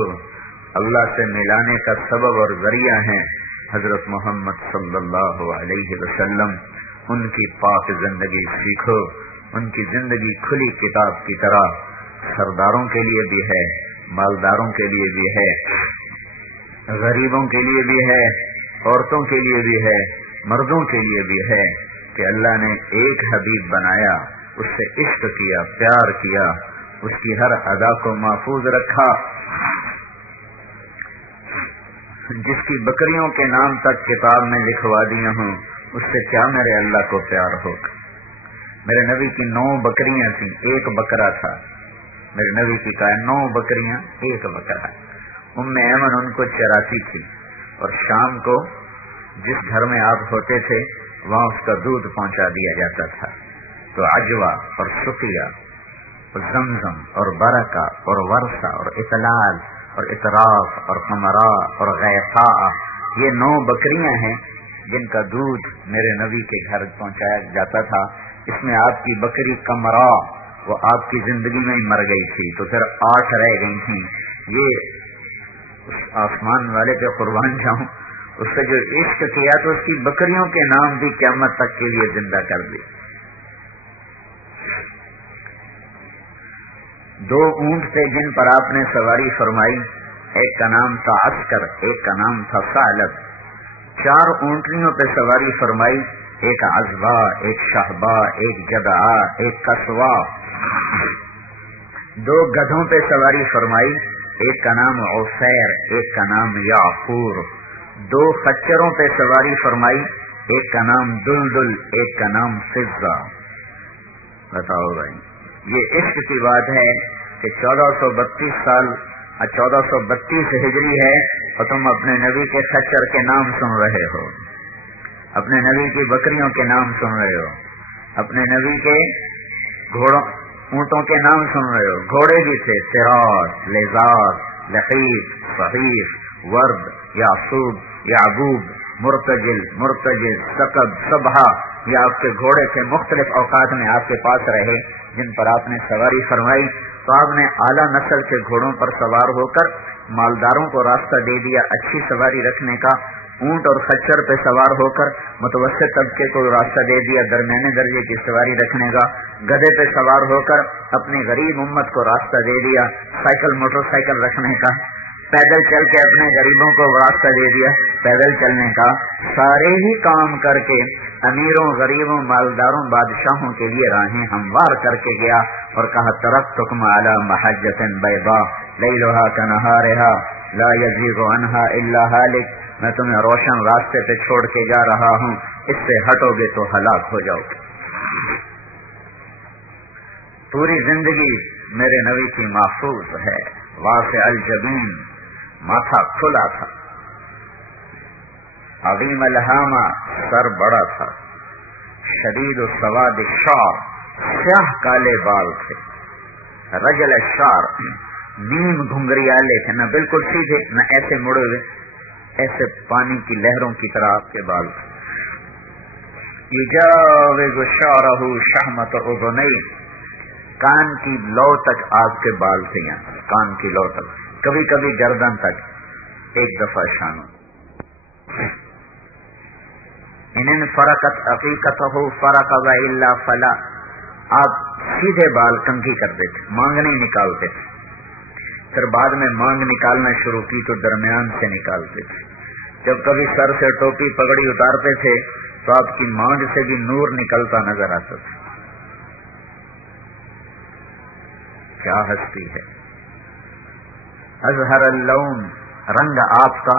اللہ سے ملانے کا سبب اور ذریعہ ہیں حضرت محمد صلی اللہ علیہ وسلم۔ ان کی پاک زندگی سیکھو۔ ان کی زندگی کھلی کتاب کی طرح سرداروں کے لیے بھی ہے، مالداروں کے لیے بھی ہے، غریبوں کے لیے بھی ہے، عورتوں کے لیے بھی ہے، مردوں کے لیے بھی ہے، کہ اللہ نے ایک حبیب بنایا، اس سے عشق کیا، پیار کیا، اس کی ہر ادا کو محفوظ رکھا، جس کی بکریوں کے نام تک کتاب میں لکھوا دیا ہوں، اس سے کیا میرے اللہ کو پیار ہوگا۔ میرے نبی کی 9 بکریاں تھیں، ایک بکرا تھا۔ میرے نبی کی کہا 9 بکریاں، ایک بکرا۔ ام ایمن ان کو چراتی تھی، اور شام کو جس گھر میں آپ ہوتے تھے وہاں اس کا دودھ پہنچا دیا جاتا تھا۔ تو عجوہ اور سقیہ اور زمزم اور برکہ اور ورثہ اور اطلال اور اطراف اور قمرا اور غیثا، یہ 9 بکریاں ہیں جن کا دودھ میرے نبی کے گھر پہنچایا جاتا تھا۔ اس میں آپ کی بکری قمرا، وہ آپ کی زندگی میں ہی مر گئی تھی، تو پھر 8 رہ گئی تھیں۔ یہ اس آسمان والے پہ قربان جاؤں، اس سے جو عشق کیا تو اس کی بکریوں کے نام بھی قیامت تک کے لیے زندہ کر دی۔ 2 اونٹ تھے جن پر آپ نے سواری فرمائی، ایک کا نام تھا عسکر، ایک کا نام تھا ثعلب۔ 4 اونٹنیوں پہ سواری فرمائی، ایک عذبا، ایک شہبا، ایک جدعا، ایک قصوا۔ 2 گدھوں پہ سواری فرمائی، ایک کا نام عفیر، ایک کا نام یعفور۔ 2 خچروں پہ سواری فرمائی، ایک کا نام دلدل، ایک کا نام فضہ۔ بتاؤ بھائی، یہ عشق کی بات ہے کہ 1432 سال 1432 ہجری ہے اور تم اپنے نبی کے خچر کے نام سن رہے ہو، اپنے نبی کی بکریوں کے نام سن رہے ہو، اپنے نبی کے گھوڑوں اونٹوں کے نام سن رہے ہو۔ گھوڑے بھی تھے، سراج، لیزار، لقیب، صحیف، ورد، یعصوب، یعبوب، مرتجل، مرتجل، سقب، صبحہ، یہ آپ کے گھوڑے تھے، مختلف اوقات میں آپ کے پاس رہے جن پر آپ نے سواری فرمائی۔ تو آپ نے اعلیٰ نسل کے گھوڑوں پر سوار ہو کر مالداروں کو راستہ دے دیا اچھی سواری رکھنے کا، اونٹ اور خچر پہ سوار ہو کر متوسط طبقے کو راستہ دے دیا درمیانے درجے کی سواری رکھنے کا، گدھے پہ سوار ہو کر اپنی غریب امت کو راستہ دے دیا سائیکل موٹر سائیکل رکھنے کا، پیدل چل کے اپنے غریبوں کو راستہ دے دیا پیدل چلنے کا۔ سارے ہی کام کر کے امیروں، غریبوں، مالداروں، بادشاہوں کے لیے راہیں ہموار کر کے گیا اور کہا ترکتکم علی محجۃ بیضاء لیلھا کنہارھا لا یزیغ عنہا الا ہالک، میں تمہیں روشن راستے پہ چھوڑ کے جا رہا ہوں، اس سے ہٹو گے تو ہلاک ہو جاؤ گے۔ پوری زندگی میرے نبی کی محفوظ ہے۔ واسع الجبین، ماتھا کھلا تھا، عظیم الہامہ، سر بڑا تھا، شدید السواد الشعر، سیاہ کالے بال تھے، رجل الشعر، نیم گھنگریالے تھے، نہ بالکل سیدھے نہ ایسے مڑے ہوئے، ایسے پانی کی لہروں کی طرح آپ کے بال تھے۔ یجاوز شعرہ شحمۃ اذنیہ، کان کی لو تک آپ کے بال تھے، یہاں کان کی لو تک، کبھی کبھی گردن تک، ایک دفعہ شانوں۔ ان فرقت عقیقتہ فرق والا فلا، آپ سیدھے بال کنگھی کر دیتے، مانگ نہیں نکالتے تھے، پھر بعد میں مانگ نکالنا شروع کی تو درمیان سے نکالتے تھے۔ جب کبھی سر سے ٹوپی پگڑی اتارتے تھے تو آپ کی مانگ سے بھی نور نکلتا نظر آتا تھا۔ کیا ہستی ہے! اظہر اللون، رنگ آپ کا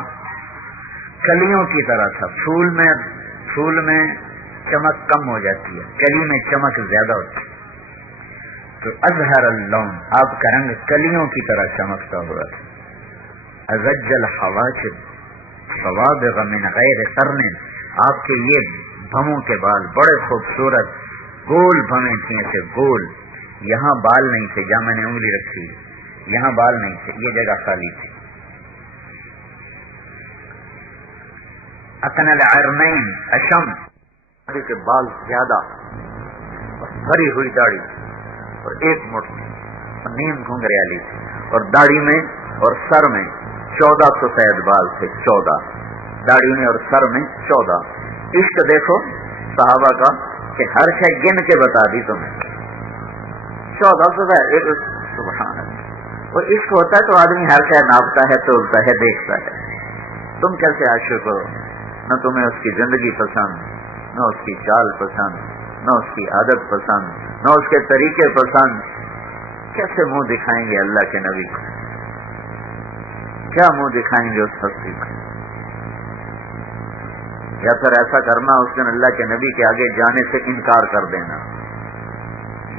کلیوں کی طرح تھا. پھول میں چمک کم ہو جاتی ہے، کلی میں چمک زیادہ ہوتی ہے. تو ازہر اللون، آپ کا رنگ کلیوں کی طرح چمکتا ہوا تھا. ازج الحواجب صوابغ من غیر قرن، آپ کے یہ بھموں کے بال بڑے خوبصورت گول بھمیں تھیں، ایسے گول. یہاں بال نہیں تھے جہاں میں نے انگلی رکھی، یہاں بال نہیں تھے، یہ جگہ خالی تھی. اقن العرنین اشم، کے بال زیادہ اور بھری ہوئی داڑھی اور ایک مٹھ اور نیم گھنگریالی تھی، اور داڑھی میں اور سر میں 14 سفید بال تھے. 14 داڑھی میں اور سر میں 14. عشق دیکھو صحابہ کا کہ ہر شے گن کے بتا دی تمہیں. 14 سفید، سبحان اللہ. اور عشق ہوتا ہے تو آدمی ہر شے ناپتا ہے، تولتا ہے، دیکھتا ہے. تم کیسے عاشق ہو؟ نہ تمہیں اس کی زندگی پسند، نہ اس کی چال پسند، نہ اس کی عادت پسند، نہ اس کے طریقے پسند. کیسے منہ دکھائیں گے اللہ کے نبی کو؟ کیا منہ دکھائیں گے اس ہستی کو؟ یا پھر ایسا کرنا اس دن اللہ کے نبی کے آگے جانے سے انکار کر دینا.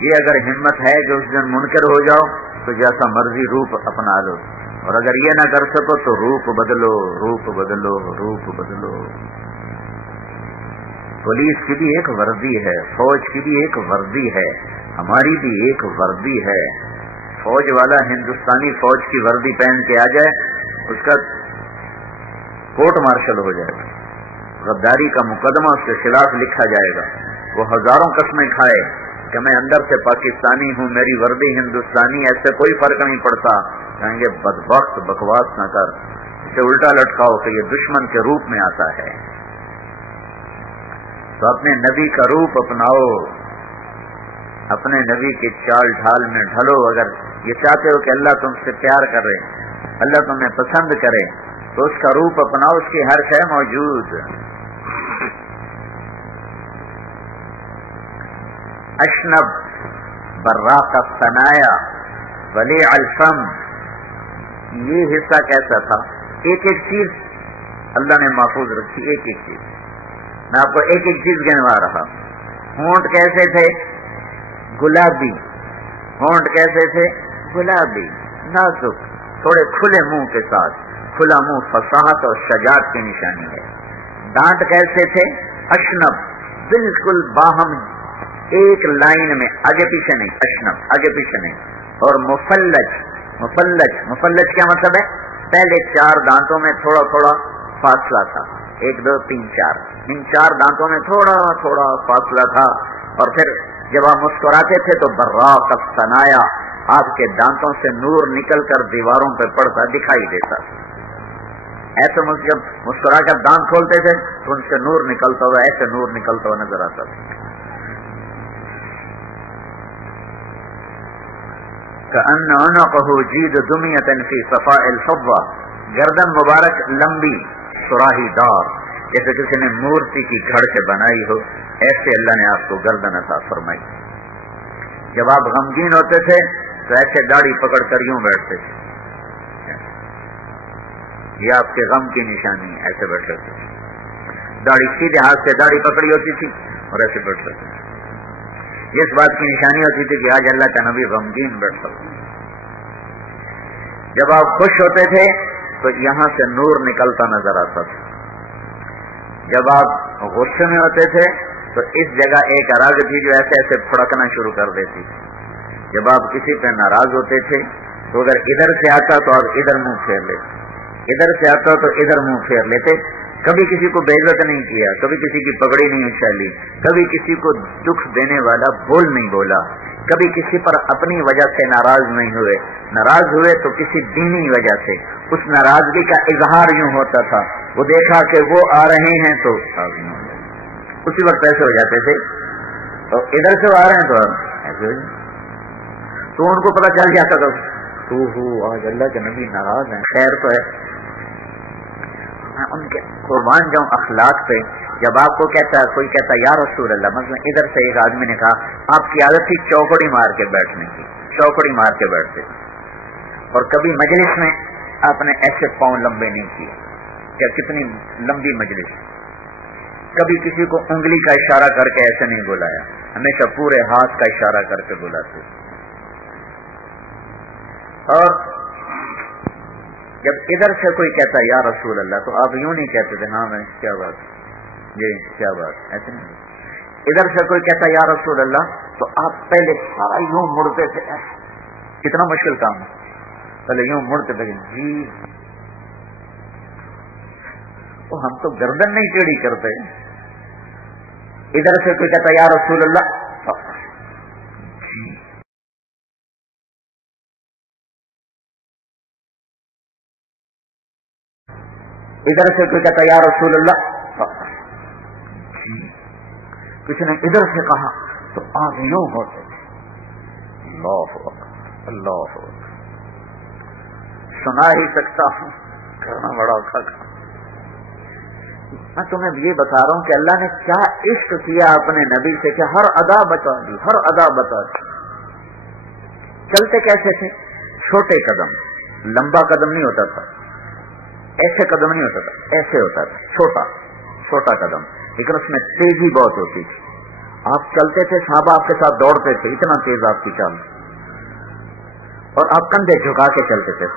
یہ اگر ہمت ہے کہ اس دن منکر ہو جاؤ تو جیسا مرضی روپ اپنا لو، اور اگر یہ نہ کر سکو تو روپ بدلو، روپ بدلو، روپ بدلو. پولیس کی بھی ایک وردی ہے، فوج کی بھی ایک وردی ہے، ہماری بھی ایک وردی ہے. فوج والا ہندوستانی فوج کی وردی پہن کے آ جائے، اس کا کورٹ مارشل ہو جائے گا، غداری کا مقدمہ اس کے خلاف لکھا جائے گا. وہ ہزاروں قسمیں کھائے کہ میں اندر سے پاکستانی ہوں، میری وردی ہندوستانی، ایسے کوئی فرق نہیں پڑتا. کہیں گے بدبخت بکواس نہ کر، اسے الٹا لٹکاؤ کہ یہ دشمن کے روپ میں آتا ہے. تو اپنے نبی کا روپ اپناؤ، اپنے نبی کی چال ڈھال میں ڈھلو. اگر یہ چاہتے ہو کہ اللہ تم سے پیار کرے، اللہ تمہیں پسند کرے، تو اس کا روپ اپناؤ، اس کی ہر شے موجود. اشنب براق الثنایا ولیع الفم، یہ حصہ کیسا تھا؟ ایک ایک چیز اللہ نے محفوظ رکھی، ایک ایک چیز. میں آپ کو ایک ایک چیز گنوا رہا. ہونٹ کیسے تھے؟ گلابی. ہونٹ کیسے تھے؟ گلابی، نازک، تھوڑے کھلے منہ کے ساتھ. کھلا منہ فصاحت اور شجاعت کی نشانی ہے. دانت کیسے تھے؟ اشنب، بالکل باہم ایک لائن میں، آگے پیچھے نہیں. اشنب آگے پیچھے نہیں. اور مفلج. مفلج، مفلج کیا مطلب ہے؟ پہلے 4 دانتوں میں تھوڑا تھوڑا فاصلہ تھا، 1 2 3 4. ان 4 دانتوں میں تھوڑا تھوڑا فاصلہ تھا. اور پھر جب آپ مسکراتے تھے تو براق الثنایا، آپ کے دانتوں سے نور نکل کر دیواروں پہ پڑتا دکھائی دیتا. ایسے جب مسکرا کر دانت کھولتے تھے تو ان سے نور نکلتا ہوا، ایسے نور نکلتا ہوا نظر آتا تھا. کأن عنقه جید دمیۃ فی صفاء الفضہ، گردن مبارک لمبی سراہی دار، جیسے کسی نے مورتی کی گھڑ سے بنائی ہو، ایسے اللہ نے آپ کو گردن عطا فرمائی. جب آپ غمگین ہوتے تھے تو ایسے داڑھی پکڑ کر یوں بیٹھتے تھے، یہ آپ کے غم کی نشانی ہے. ایسے بیٹھتے تھے، داڑھی سیدھے ہاتھ سے داڑھی پکڑی ہوتی تھی اور ایسے بیٹھتے تھے. اس بات کی نشانی ہوتی تھی کہ آج اللہ کا نبی غمگین بیٹھ سکتا. جب آپ خوش ہوتے تھے تو یہاں سے نور نکلتا نظر آتا تھا. جب آپ غصے میں ہوتے تھے تو اس جگہ ایک رگ تھی جو ایسے ایسے پھڑکنا شروع کر دیتی. جب آپ کسی پہ ناراض ہوتے تھے تو اگر ادھر سے آتا تو آپ ادھر منہ پھیر لیتے، ادھر سے آتا تو ادھر منہ پھیر لیتے. کبھی کسی کو بے عزت نہیں کیا، کبھی کسی کی پگڑی نہیں اچھالی، کبھی کسی کو دکھ دینے والا بول نہیں بولا، کبھی کسی پر اپنی وجہ سے ناراض نہیں ہوئے. ناراض ہوئے تو کسی دینی وجہ سے. اس ناراضگی کا اظہار یوں ہوتا تھا، وہ دیکھا کہ وہ آ رہے ہیں تو اسی وقت ایسے ہو جاتے تھے، تو ادھر سے وہ آ رہے ہیں تو ایسے تو ان کو پتہ چل جاتا تھا آج اللہ کے نبی ناراض ہیں، خیر تو ہے. ان کے قربان جاؤں اخلاق پہ. جب آپ کو کوئی کہتا یا رسول اللہ، مثلا ادھر سے ایک آدمی نے کہا آپ کی عادت تھی چوکڑی مار کے بیٹھنے کی، چوکڑی مار کے بیٹھتے، اور کبھی مجلس میں آپ نے ایسے پاؤں لمبے نہیں کیے کیا کتنی لمبی مجلس. کبھی کسی کو انگلی کا اشارہ کر کے ایسے نہیں بلایا, ہمیشہ پورے ہاتھ کا اشارہ کر کے بلاتے. اور جب ادھر سے کوئی کہتا یا رسول اللہ تو آپ یوں نہیں کہتے تھے ہاں میں کیا بات جی کیا بات, ایسے نہیں. ادھر سے کوئی کہتا یا رسول اللہ تو آپ پہلے سارا یوں مڑتے تھے. کتنا مشکل کام ہے, پہلے یوں مڑتے تھے جی. ہم تو گردن نہیں ٹیڑھی کرتے. ادھر سے کوئی کہتا یا رسول اللہ جی. ادھر سے کوئی کہتا یا رسول اللہ جی. کسی نے ادھر سے کہا تو آپ یوں ہوتے تھے. اللہ اللہ سنا ہی سکتا ہوں, کرنا بڑا اوکھا کام. میں تمہیں یہ بتا رہا ہوں کہ اللہ نے کیا عشق کیا اپنے نبی سے کہ ہر ادا بتا دی, ہر ادا بتا دی. چلتے کیسے تھے؟ چھوٹے قدم, لمبا قدم نہیں ہوتا تھا, ایسے قدم نہیں ہوتا تھا, ایسے ہوتا تھا چھوٹا چھوٹا قدم, لیکن اس میں تیزی بہت ہوتی تھی. آپ چلتے تھے, صحابہ آپ کے ساتھ دوڑتے تھے, اتنا تیز آپ کی چال. اور آپ کندھے جھکا کے چلتے تھے,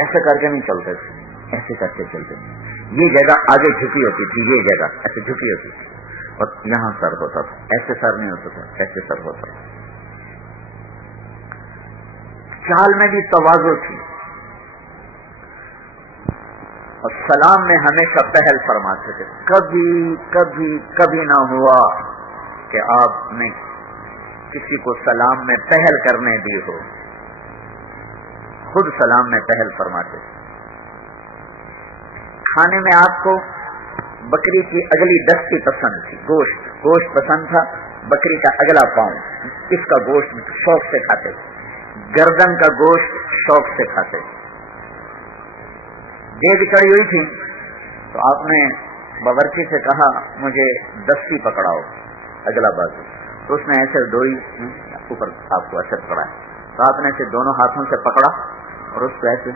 ایسے کر کے نہیں چلتے تھے, ایسے کر کے چلتے تھے. یہ جگہ آگے جھکی ہوتی تھی, یہ جگہ ایسے جھکی ہوتی تھی, اور یہاں سر ہوتا تھا, ایسے سر نہیں ہوتا تھا, ایسے سر ہوتا تھا. چال میں بھی تواضع تھی, اور سلام میں ہمیشہ پہل فرماتے تھے. کبھی کبھی کبھی نہ ہوا کہ آپ نے کسی کو سلام میں پہل کرنے دی ہو, خود سلام میں پہل فرماتے تھے. کھانے میں آپ کو بکری کی اگلی دستی پسند تھی, گوشت پسند تھا, بکری کا اگلا پاؤں, اس کا گوشت شوق سے کھاتے, گردن کا گوشت شوق سے کھاتے. جیب چڑھی ہوئی تھی تو آپ نے باورچی سے کہا مجھے دستی پکڑاؤ اگلا بازو, تو اس نے ایسے دوئی اوپر آپ کو اثر پڑا, تو آپ نے اسے دونوں ہاتھوں سے پکڑا اور اس کو ایسے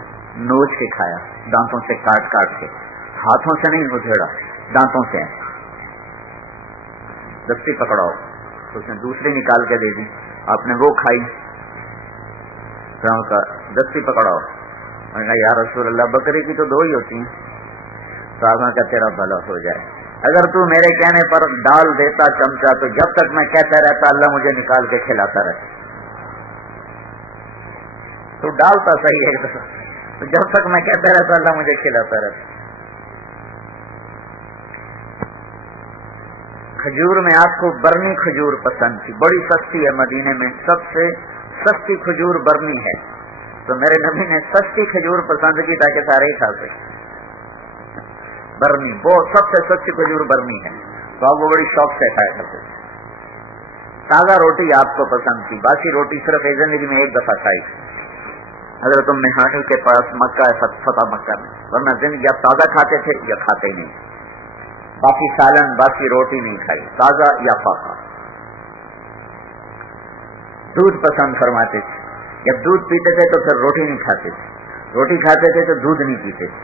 نوچ کے کھایا, دانتوں سے کاٹ کاٹ کے, ہاتھوں سے نہیں ادھیڑا, دانتوں سے. دستی پکڑاؤ, تو اس نے دوسری نکال کے دے دی, آپ نے وہ کھائی. دستی پکڑاؤ, میں نے کہا یا رسول اللہ بکری کی تو دو ہی ہوتی ہیں. صحابہ کا تیرا بھلا ہو جائے, اگر تو میرے کہنے پر ڈال دیتا چمچا تو جب تک میں کہتا رہتا اللہ مجھے نکال کے کھلاتا رہتا. تو ڈالتا صحیح ہے, تو جب تک میں کہتا رہتا اللہ مجھے کھلاتا رہتا. کھجور میں آپ کو برنی کھجور پسند تھی, بڑی سستی ہے, مدینے میں سب سے سستی کھجور برنی ہے, تو میرے نبی نے سستی کھجور پسند کی تاکہ سارے ہی کھا سکیں. برنی وہ سب سے سستی کھجور برنی ہے, تو آپ وہ بڑی شوق سے کھایا کرتے تھے. تازہ روٹی آپ کو پسند تھی, باسی روٹی صرف زندگی میں ایک دفعہ کھائی حضرت ام ہانی کے پاس مکہ فتح مکہ میں, ورنہ زندگی آپ تازہ کھاتے تھے یا کھاتے نہیں, باقی سالن باقی روٹی نہیں کھائی, تازہ یا پاکا. دودھ پسند فرماتے تھے, جب دودھ پیتے تھے تو پھر روٹی نہیں کھاتے تھے, روٹی کھاتے تھے تو دودھ نہیں پیتے تھے,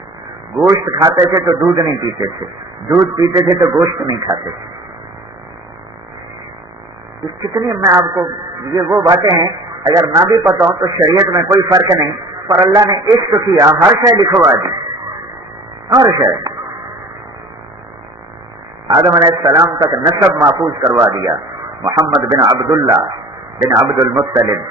گوشت کھاتے تھے تو دودھ نہیں پیتے تھے, دودھ پیتے تھے تو گوشت نہیں کھاتے تھے. کتنی میں آپ کو یہ وہ باتیں ہیں اگر نہ بھی پتا ہو تو شریعت میں کوئی فرق نہیں, پر اللہ نے عشق کیا, ہر شے لکھوا دی, ہر شے. آدم علیہ السلام تک نسب محفوظ کروا دیا, محمد بن عبداللہ بن عبد المطلب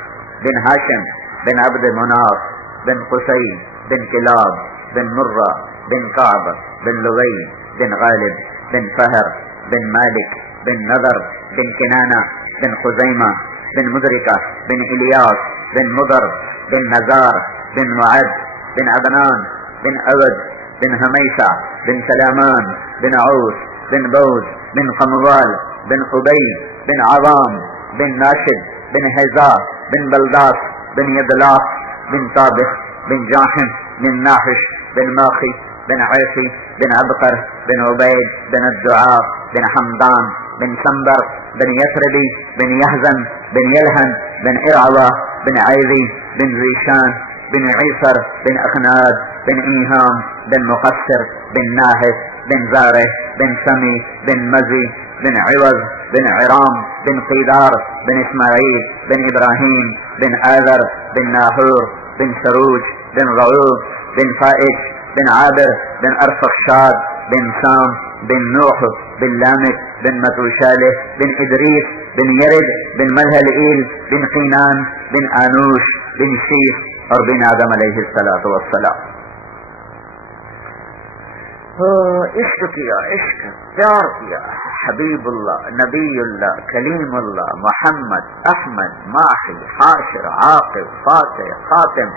بن ہاشم بن عبد مناف بن قصی بن کلاب بن مرہ بن کعب بن لغی بن غالب بن فہر بن مالک بن نضر بن کنانہ بن خزیمہ بن مدرکہ بن الیاس بن مضر بن نزار بن معد بن عدنان بن عبد بن حمیسہ بن سلامان بن عوس بن بوز بن قموال بن عبی بن عوام بن ناشد بن حیزا بن بلداس بن یدلاف بن طابخ بن جاحم بن ناحش بن ماخی بن عیسی بن عبقر بن عبید بن الدعاء بن حمدان بن سنبر بن یثربی بن یحزن بن یلہن بن ارعوہ بن عیذی بن ذیشان بن عیسر بن اخناد بن ایہام بن مقصر بن ناحس بن زارح بن سمی بن مزی بن عوض بن عرام بن قیدار بن اسماعیل بن ابراہیم بن آذر بن ناحور بن سروج بن رعوب بن فائش بن عابر بن ارفخشاد بن سام بن نوح بن لامک بن متوشالح بن ادریس بن یرد بن ملہلئیل بن قینان بن آنوش بن شیخ اور بن آدم علیہ السلام. عشق کیا، عشق پیار کیا. حبیب اللہ، نبی اللہ، کلیم اللہ، محمد، احمد، ماحی، حاشر، عاقب، فاتح، خاتم،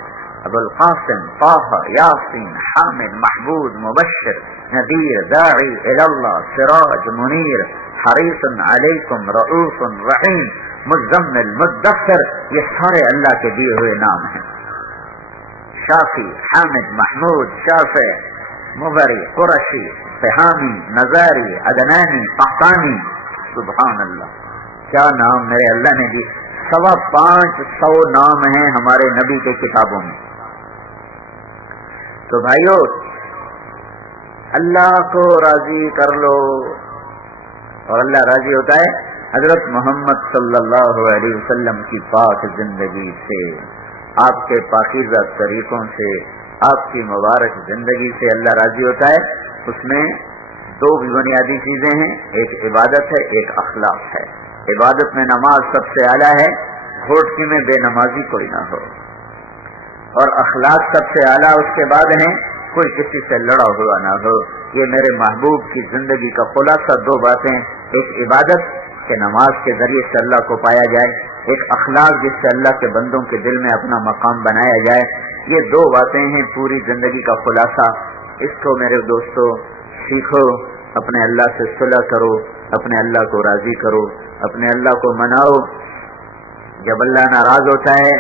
ابو القاسم، طه، یاسین، حامد، محمود، مبشر، نذیر، داعی اللہ، سراج، منیر، حریص علیکم، رؤوف رحیم، مزمل، مدثر، یہ سارے اللہ کے دیے ہوئے نام ہیں. شافی، حامد، محمود، شافع، مبری، قرشی، فہامی، نظاری، عدنانی، قحطانی. سبحان اللہ، کیا نام میرے اللہ نے دی. 550 نام ہیں ہمارے نبی کے کتابوں میں. تو بھائیو، اللہ کو راضی کر لو اور اللہ راضی ہوتا ہے حضرت محمد صلی اللہ علیہ وسلم کی پاک زندگی سے، آپ کے پاکیزہ طریقوں سے، آپ کی مبارک زندگی سے اللہ راضی ہوتا ہے. اس میں 2 بنیادی چیزیں ہیں، ایک عبادت ہے، ایک اخلاق ہے. عبادت میں نماز سب سے اعلیٰ ہے، گھوٹکی میں بے نمازی کوئی نہ ہو. اور اخلاق سب سے اعلیٰ اس کے بعد ہیں، کوئی کسی سے لڑا ہوا نہ ہو. یہ میرے محبوب کی زندگی کا خلاصہ 2 باتیں، ایک عبادت کہ نماز کے ذریعے سے اللہ کو پایا جائے، ایک اخلاق جس سے اللہ کے بندوں کے دل میں اپنا مقام بنایا جائے. یہ 2 باتیں ہیں پوری زندگی کا خلاصہ. اس کو میرے دوستو سیکھو، اپنے اللہ سے صلح کرو، اپنے اللہ کو راضی کرو، اپنے اللہ کو مناؤ. جب اللہ ناراض ہوتا ہے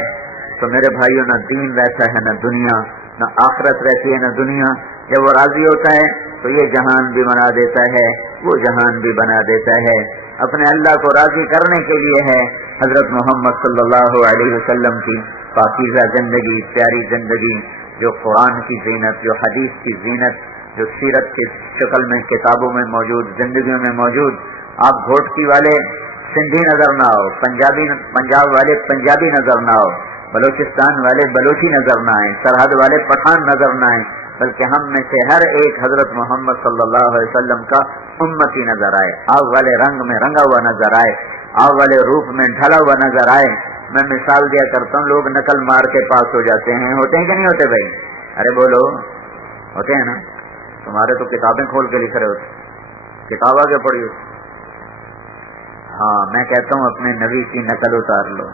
تو میرے بھائیوں نہ دین رہتا ہے نہ دنیا، نہ آخرت رہتی ہے نہ دنیا. جب وہ راضی ہوتا ہے تو یہ جہان بھی بنا دیتا ہے، وہ جہان بھی بنا دیتا ہے. اپنے اللہ کو راضی کرنے کے لیے ہے حضرت محمد صلی اللہ علیہ وسلم کی پاکیزہ زندگی، پیاری زندگی، جو قرآن کی زینت، جو حدیث کی زینت، جو سیرت کی شکل میں کتابوں میں موجود، زندگیوں میں موجود. آپ گھوٹکی والے سندھی نظر نہ آؤ، پنجاب والے پنجابی نظر نہ آؤ، بلوچستان والے بلوچی نظر نہ آئیں، سرحد والے پٹھان نظر نہ آئیں، بلکہ ہم میں سے ہر ایک حضرت محمد صلی اللہ علیہ وسلم کا امتی نظر آئے. آگ والے رنگ میں رنگا ہوا نظر آئے، آگ والے روپ میں ڈھلا ہوا نظر آئے. میں مثال دیا کرتا ہوں، لوگ نقل مار کے پاس ہو جاتے ہیں، ہوتے ہیں کہ نہیں ہوتے بھائی؟ ارے بولو، ہوتے ہیں نا؟ تمہارے تو کتابیں کھول کے لکھ رہے ہوتے، کتاب آگے پڑھی ہوتی. ہاں، میں کہتا ہوں اپنے نبی کی نقل اتار لو،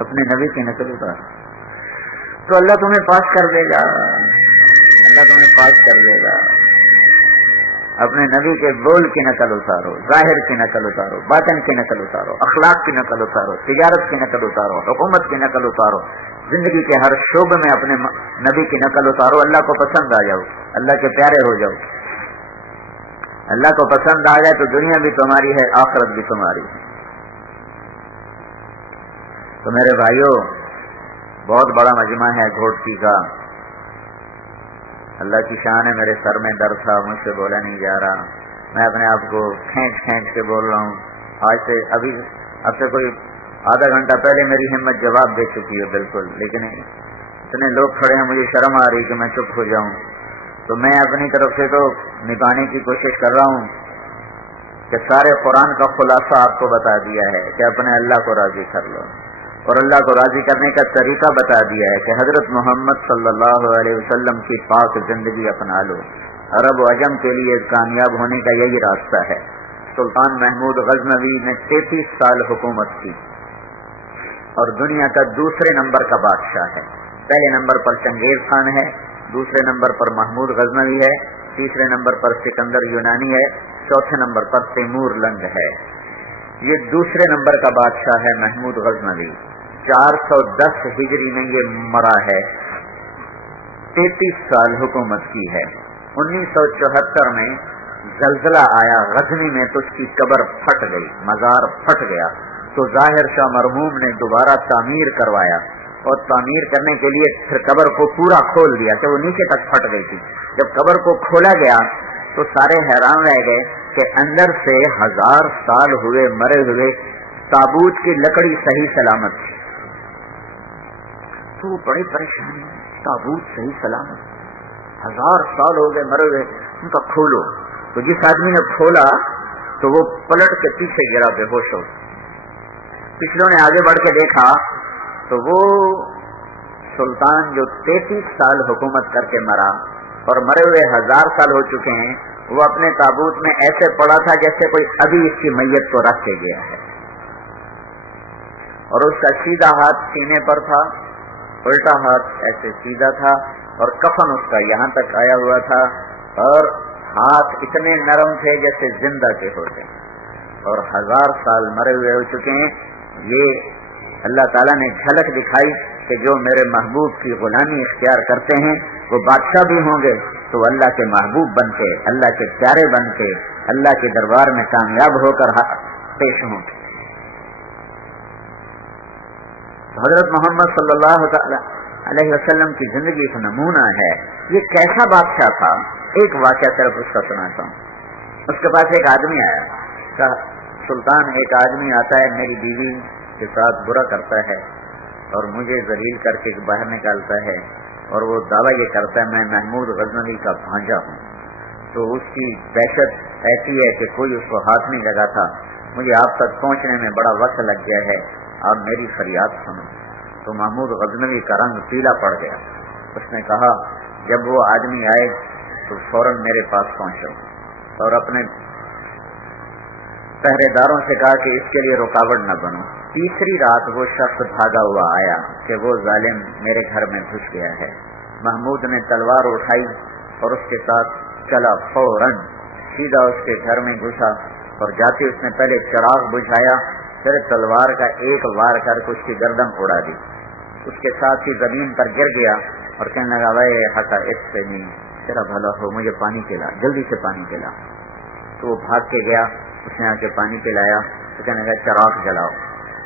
اپنے نبی کی نقل اتار تو اللہ تمہیں پاس کر دے گا، اللہ تمہیں پاس کر دے گا. اپنے نبی کے بول کی نقل اتارو، ظاہر کی نقل اتارو، باطن کی نقل اتارو، اخلاق کی نقل اتارو، تجارت کی نقل اتارو، حکومت کی نقل اتارو، زندگی کے ہر شعبے میں اپنے نبی کی نقل اتارو. اللہ کو پسند آ جاؤ، اللہ کے پیارے ہو جاؤ. اللہ کو پسند آ جائے تو دنیا بھی تمہاری ہے، آخرت بھی تمہاری ہے. تو میرے بھائیوں، بہت بڑا مجمع ہے گھوٹکی کا. اللہ کی شان ہے، میرے سر میں درد تھا، مجھ سے بولا نہیں جا رہا. میں اپنے آپ کو کھینچ کے بول رہا ہوں. آج سے اب سے کوئی آدھا گھنٹہ پہلے میری ہمت جواب دے چکی ہے بالکل، لیکن اتنے لوگ کھڑے ہیں، مجھے شرم آ رہی کہ میں چپ ہو جاؤں. تو میں اپنی طرف سے تو نبھانے کی کوشش کر رہا ہوں کہ سارے قرآن کا خلاصہ آپ کو بتا دیا ہے کہ اپنے اللہ کو راضی کر لو، اور اللہ کو راضی کرنے کا طریقہ بتا دیا ہے کہ حضرت محمد صلی اللہ علیہ وسلم کی پاک زندگی اپنا لو. عرب و عجم کے لیے کامیاب ہونے کا یہی راستہ ہے. سلطان محمود غزنوی نے 33 سال حکومت کی اور دنیا کا دوسرے نمبر کا بادشاہ ہے. پہلے نمبر پر چنگیز خان ہے، دوسرے نمبر پر محمود غزنوی ہے، تیسرے نمبر پر سکندر یونانی ہے، چوتھے نمبر پر تیمور لنگ ہے. یہ دوسرے نمبر کا بادشاہ ہے محمود غزنوی. 410 ہجری میں یہ مرا ہے، 33 سال حکومت کی ہے. 1974 میں زلزلہ آیا غزنی میں تو اس کی قبر پھٹ گئی، مزار پھٹ گیا. تو ظاہر شاہ مرحوم نے دوبارہ تعمیر کروایا اور تعمیر کرنے کے لیے پھر قبر کو پورا کھول دیا کہ وہ نیچے تک پھٹ گئی تھی. جب قبر کو کھولا گیا تو سارے حیران رہ گئے کہ اندر سے 1000 سال ہوئے مرے ہوئے تابوت کی لکڑی صحیح سلامت تھی. تو وہ بڑی پریشانی، تابوت صحیح سلامت 1000 سال ہو گئے مرے ہوئے، ان کا کھولو. تو جس آدمی نے کھولا تو وہ پلٹ کے پیچھے گرا بے ہوش ہو. پچھلوں نے آگے بڑھ کے دیکھا تو وہ سلطان جو 33 سال حکومت کر کے مرا اور مرے ہوئے 1000 سال ہو چکے ہیں، وہ اپنے تابوت میں ایسے پڑا تھا جیسے کوئی ابھی اس کی میت کو رکھ کے گیا ہے. اور اس کا سیدھا ہاتھ سینے پر تھا، الٹا ہاتھ ایسے سیدھا تھا، اور کفن اس کا یہاں تک آیا ہوا تھا، اور ہاتھ اتنے نرم تھے جیسے زندہ کے ہوتے، اور 1000 سال مرے ہوئے ہو چکے ہیں. یہ اللہ تعالیٰ نے جھلک دکھائی کہ جو میرے محبوب کی غلامی اختیار کرتے ہیں وہ بادشاہ بھی ہوں گے تو اللہ کے محبوب بن کے، اللہ کے پیارے بن کے، اللہ کے دربار میں کامیاب ہو کر پیش ہوں گے. حضرت محمد صلی اللہ علیہ وسلم کی زندگی ایک نمونہ ہے. یہ کیسا بادشاہ تھا؟ ایک واقعہ صرف اس کا سناتا ہوں. اس کے پاس ایک آدمی آیا، کہا سلطان ایک آدمی آتا ہے میری بیوی کے ساتھ برا کرتا ہے اور مجھے ذلیل کر کے باہر نکالتا ہے، اور وہ دعویٰ یہ کرتا ہے میں محمود غزنوی کا بھانجا ہوں. تو اس کی دہشت ایسی ہے کہ کوئی اس کو ہاتھ نہیں لگاتا. مجھے آپ تک پہنچنے میں بڑا وقت لگ گیا ہے، آپ میری فریاد سنو. تو محمود غزنوی کا رنگ پیلا پڑ گیا. اس نے کہا جب وہ آدمی آئے تو فوراً میرے پاس پہنچو، اور اپنے پہرے داروں سے کہا کہ اس کے لیے رکاوٹ نہ بنو. تیسری رات وہ شخص بھاگا ہوا آیا کہ وہ ظالم میرے گھر میں گھس گیا ہے. محمود نے تلوار اٹھائی اور اس کے ساتھ چلا، فوراً سیدھا اس کے گھر میں گھسا، اور جاتے اس نے پہلے چراغ بجھایا، پھر تلوار کا ایک وار کر کے اس کی گردن اڑا دی. اس کے ساتھ ہی زمین پر گر گیا اور کہنے لگا وے حقا اس سے نہیں، تیرا بھلا ہو، مجھے پانی پلا، جلدی سے پانی پلا. تو وہ بھاگ کے گیا، اس نے آ کے پانی پلایا. تو کہنے لگا چراغ جلاؤ.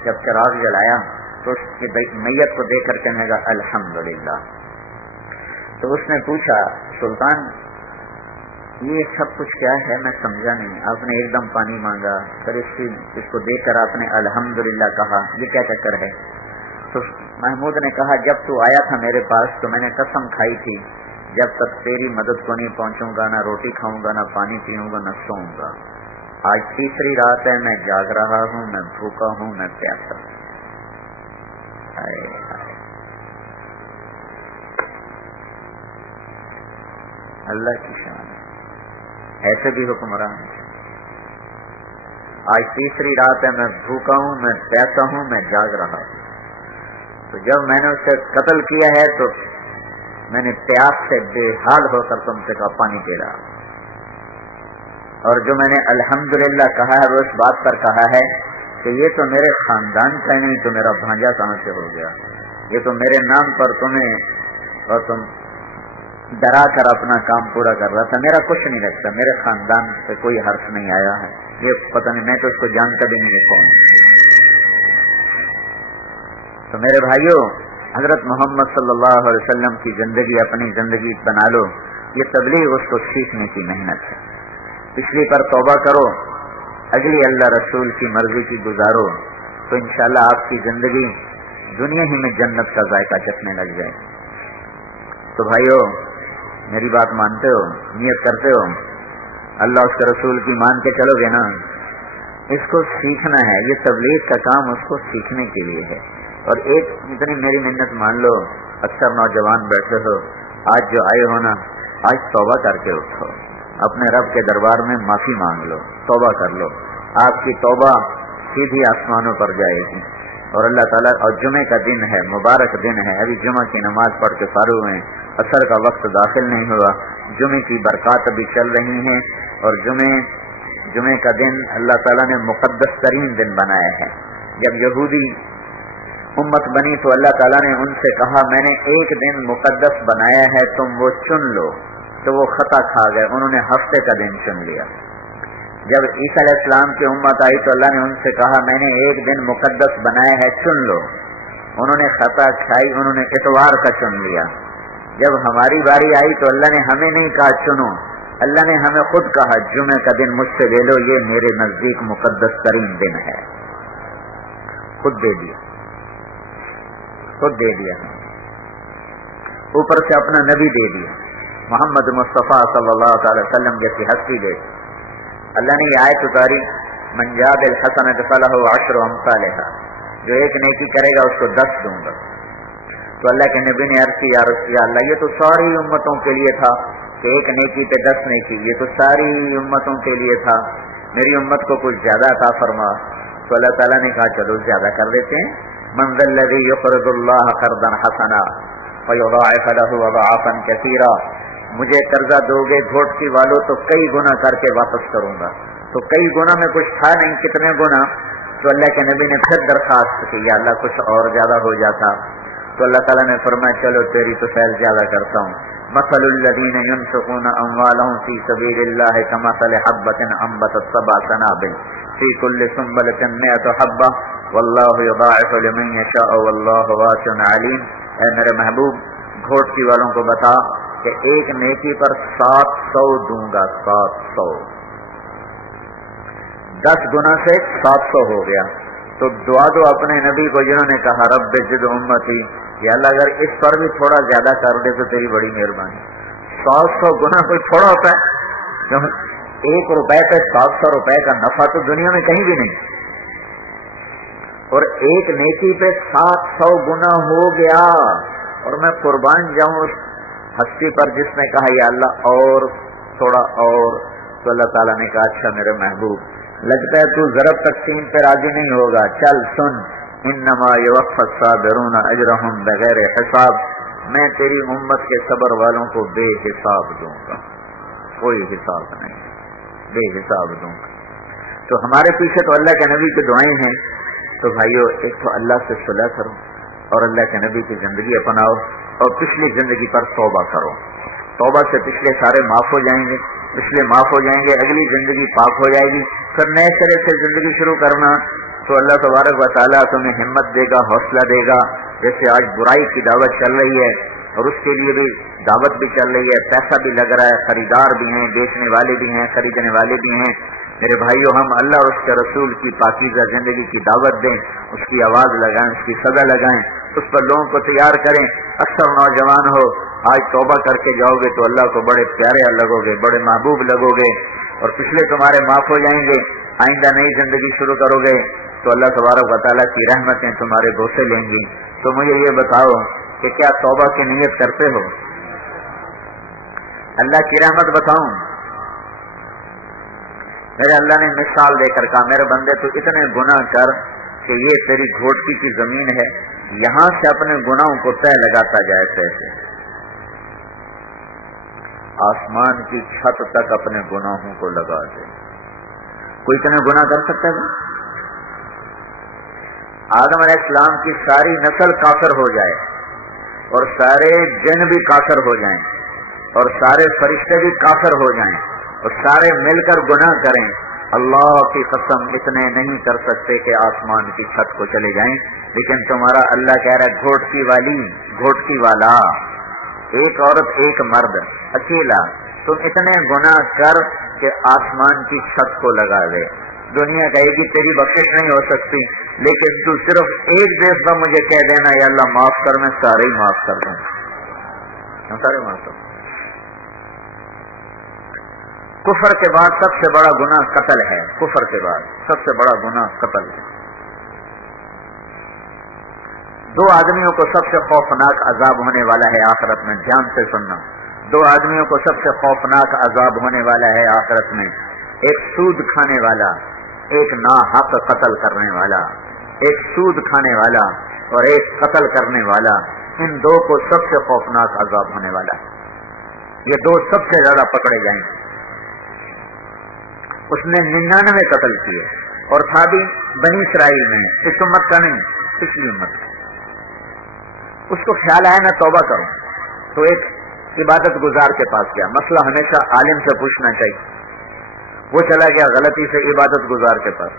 جب چراغ جلایا تو اس کی میت کو دیکھ کر کہنے لگا الحمدللہ. تو اس نے پوچھا سلطان یہ سب کچھ کیا ہے؟ میں سمجھا نہیں. آپ نے ایک دم پانی مانگا، پھر اس کو دیکھ کر آپ نے الحمدللہ کہا، یہ کیا چکر ہے؟ تو محمود نے کہا جب تو آیا تھا میرے پاس تو میں نے قسم کھائی تھی جب تک تیری مدد کو نہیں پہنچوں گا نہ روٹی کھاؤں گا، نہ پانی پیوں گا، نہ سوؤں گا. آج تیسری رات ہے، میں جاگ رہا ہوں، میں بھوکا ہوں، میں پیاسا ہوں. اللہ کی شان ہے، ایسے بھی حکمران. آج تیسری رات ہے، میں بھوکا ہوں، میں پیاسا ہوں، میں جاگ رہا ہوں. تو جب میں نے اسے قتل کیا ہے تو میں نے پیاس سے بے حال ہو کر تم سے کہا پانی پلا. اور جو میں نے الحمدللہ کہا ہے وہ اس بات پر کہا ہے کہ یہ تو میرے خاندان کا نہیں تو میرا بھانجا کہاں سے ہو گیا. یہ تو میرے نام پر تمہیں اور تم ڈرا کر اپنا کام پورا کر رہا تھا. میرا کچھ نہیں لگتا، میرے خاندان سے کوئی حرف نہیں آیا ہے. یہ پتہ نہیں، میں تو اس کو جانتا بھی نہیں کون. تو میرے بھائیوں، حضرت محمد صلی اللہ علیہ وسلم کی زندگی اپنی زندگی بنا لو. یہ تبلیغ اس کو سیکھنے کی محنت ہے. پچھلی پر توبہ کرو، اگلی اللہ رسول کی مرضی کی گزارو، تو انشاءاللہ آپ کی زندگی دنیا ہی میں جنت کا ذائقہ چکھنے لگ جائے. تو بھائیو میری بات مانتے ہو، نیت کرتے ہو، اللہ اس کے رسول کی مان کے چلو گے نا. اس کو سیکھنا ہے، یہ تبلیغ کا کام اس کو سیکھنے کے لیے ہے. اور ایک اتنی میری محنت مان لو، اکثر نوجوان بیٹھے ہو، آج جو آئے ہو نا، آج توبہ کر کے اٹھو، اپنے رب کے دربار میں معافی مانگ لو، توبہ کر لو. آپ کی توبہ سیدھی آسمانوں پر جائے گی. اور اللہ تعالیٰ، اور جمعے کا دن ہے، مبارک دن ہے. ابھی جمعہ کی نماز پڑھ کے فارغ ہوئے، عصر کا وقت داخل نہیں ہوا. جمعے کی برکات ابھی چل رہی ہیں. اور جمعے کا دن اللہ تعالیٰ نے مقدس ترین دن بنایا ہے. جب یہودی امت بنی تو اللہ تعالیٰ نے ان سے کہا میں نے ایک دن مقدس بنایا ہے، تم وہ چن لو. تو وہ خطا کھا گئے، انہوں نے ہفتے کا دن چن لیا. جب عیسیٰ علیہ السلام کی امت آئی تو اللہ نے ان سے کہا میں نے ایک دن مقدس بنایا ہے، چن لو. انہوں نے خطا کھائی، انہوں نے اتوار کا چن لیا. جب ہماری باری آئی تو اللہ نے ہمیں نہیں کہا چنو، اللہ نے ہمیں خود کہا جمعے کا دن مجھ سے لے لو، یہ میرے نزدیک مقدس ترین دن ہے. خود دے دیا، خود دے دیا، اوپر سے اپنا نبی دے دیا، محمد مصطفیٰ صلی اللہ تعالی وسلم جیسی ہستی دے. اللہ نے یہ آیت اتاری، من جاء بالحسنۃ فلہ عشر امثالھا، جو ایک نیکی کرے گا اس کو 10 دوں گا. تو اللہ کے نبی نے عرض کی یا اللہ یہ تو ساری امتوں کے لیے تھا کہ ایک نیکی پہ 10 نیکی، یہ تو ساری امتوں کے لیے تھا، میری امت کو کچھ زیادہ عطا فرما. تو اللہ تعالیٰ نے کہا چلو زیادہ کر دیتے ہیں. من ذا الذی یقرض اللہ قرضا حسنا فیضاعف له اضعافا کثیرا، مجھے قرضہ دو گے گھوٹکی والو تو کئی گنا کر کے واپس کروں گا. تو کئی گنا میں کچھ تھا نہیں، کتنے گنا؟ تو اللہ کے نبی نے پھر درخواست کی یا اللہ کچھ اور زیادہ ہو جاتا. تو اللہ تعالیٰ نے فرمایا چلو تیری تو خیر زیادہ کرتا ہوں. مثل الذین ينفقون اموالهم فی سبیل اللہ کمثل حبۃ انبتت 7 سنابل فی کل سنبلۃ 100 حبۃ واللہ یضاعف لمن یشاء واللہ واسع علیم. اے میرے محبوب گھوٹکی والوں کو بتا کہ ایک نیکی پر 700 دوں گا. 700 10 گنا سے 700 ہو گیا. تو دعا دو اپنے نبی کو جنہوں نے کہا رب زد امتی، یا اللہ اگر اس پر بھی تھوڑا زیادہ کر دے تو تیری بڑی مہربانی. 700 گنا کوئی تھوڑا ہوتا ہے؟ 1 روپے پہ 700 روپے کا نفع تو دنیا میں کہیں بھی نہیں، اور ایک نیکی پہ 700 گنا ہو گیا. اور میں قربان جاؤں اس ہستی پر جس نے کہا یا اللہ اور تھوڑا اور. تو اللہ تعالیٰ نے کہا اچھا میرے محبوب لگتا ہے تو ضرب تقسیم پہ راضی نہیں ہوگا، چل سن، انما یوفی الصابرون اجرہم بغیر حساب، میں تیری امت کے صبر والوں کو بے حساب دوں گا، کوئی حساب نہیں، بے حساب دوں گا. تو ہمارے پیچھے تو اللہ کے نبی کی دعائیں ہیں. تو بھائیو ایک تو اللہ سے صلح کرو اور اللہ کے نبی کی زندگی اپناؤ، اور پچھلی زندگی پر توبہ کرو. توبہ سے پچھلے سارے معاف ہو جائیں گے، پچھلے معاف ہو جائیں گے، اگلی زندگی پاک ہو جائے گی. پھر نئے سرے سے زندگی شروع کرنا تو اللہ تبارک و تعالیٰ تمہیں ہمت دے گا، حوصلہ دے گا. جیسے آج برائی کی دعوت چل رہی ہے اور اس کے لیے بھی دعوت بھی چل رہی ہے، پیسہ بھی لگ رہا ہے، خریدار بھی ہیں، بیچنے والے بھی ہیں، خریدنے والے بھی ہیں. میرے بھائیو ہم اللہ اور اس کے رسول کی پاکیزہ زندگی کی دعوت دیں، اس کی آواز لگائیں، اس کی صدا لگائیں، اس پر لوگوں کو تیار کریں. اکثر نوجوان ہو آج توبہ کر کے جاؤ گے تو اللہ کو بڑے پیارے لگو گے، بڑے محبوب لگو گے، اور پچھلے تمہارے معاف ہو جائیں گے. آئندہ نئی زندگی شروع کرو گے تو اللہ تبارک و تعالیٰ کی رحمتیں تمہارے بوسے لیں گی. تو مجھے یہ بتاؤ کہ کیا توبہ کی نیت کرتے ہو؟ اللہ کی رحمت بتاؤں، میرے اللہ نے مثال دے کر کہا میرے بندے تو اتنے گناہ کر کہ یہ تیری گھوٹکی کی زمین ہے، یہاں سے اپنے گناہوں کو طے لگاتا جائے، سے آسمان کی چھت تک اپنے گناہوں کو لگا دے. کوئی اتنے گناہ کر سکتا ہے؟ آدم علیہ السلام کی ساری نسل کافر ہو جائے اور سارے جن بھی کافر ہو جائیں اور سارے فرشتے بھی کافر ہو جائیں اور سارے مل کر گناہ کریں، اللہ کی قسم اتنے نہیں کر سکتے کہ آسمان کی چھت کو چلے جائیں. لیکن تمہارا اللہ کہہ رہا ہے گھوٹکی والی، گھوٹکی والا، ایک عورت ایک مرد اکیلا، تم اتنے گناہ کر کہ آسمان کی چھت کو لگا دے. دنیا کہے گی تیری بخشش نہیں ہو سکتی، لیکن تو صرف ایک دفعہ مجھے کہہ دینا یا اللہ معاف کر، میں سارے ہی معاف کر دوں، سارے معاف کر دوں. کفر کے بعد سب سے بڑا گناہ قتل ہے. کفر کے بعد سب سے بڑا گناہ قتل ہے. 2 آدمیوں کو سب سے خوفناک عذاب ہونے والا ہے آخرت میں، دھیان سے سننا. 2 آدمیوں کو سب سے خوفناک عذاب ہونے والا ہے آخرت میں. ایک سود کھانے والا، ایک ناحق قتل کرنے والا. ایک سود کھانے والا اور ایک قتل کرنے والا، ان 2 کو سب سے خوفناک عذاب ہونے والا ہے. یہ 2 سب سے زیادہ پکڑے جائیں. اس نے 99 قتل کیے اور تھا بھی بنی اسرائیل میں، اس امت کا نہیں، پچھلی امت کا. اس کو خیال آیا میں توبہ کروں تو ایک عبادت گزار کے پاس گیا. مسئلہ ہمیشہ عالم سے پوچھنا چاہیے. وہ چلا گیا غلطی سے عبادت گزار کے پاس،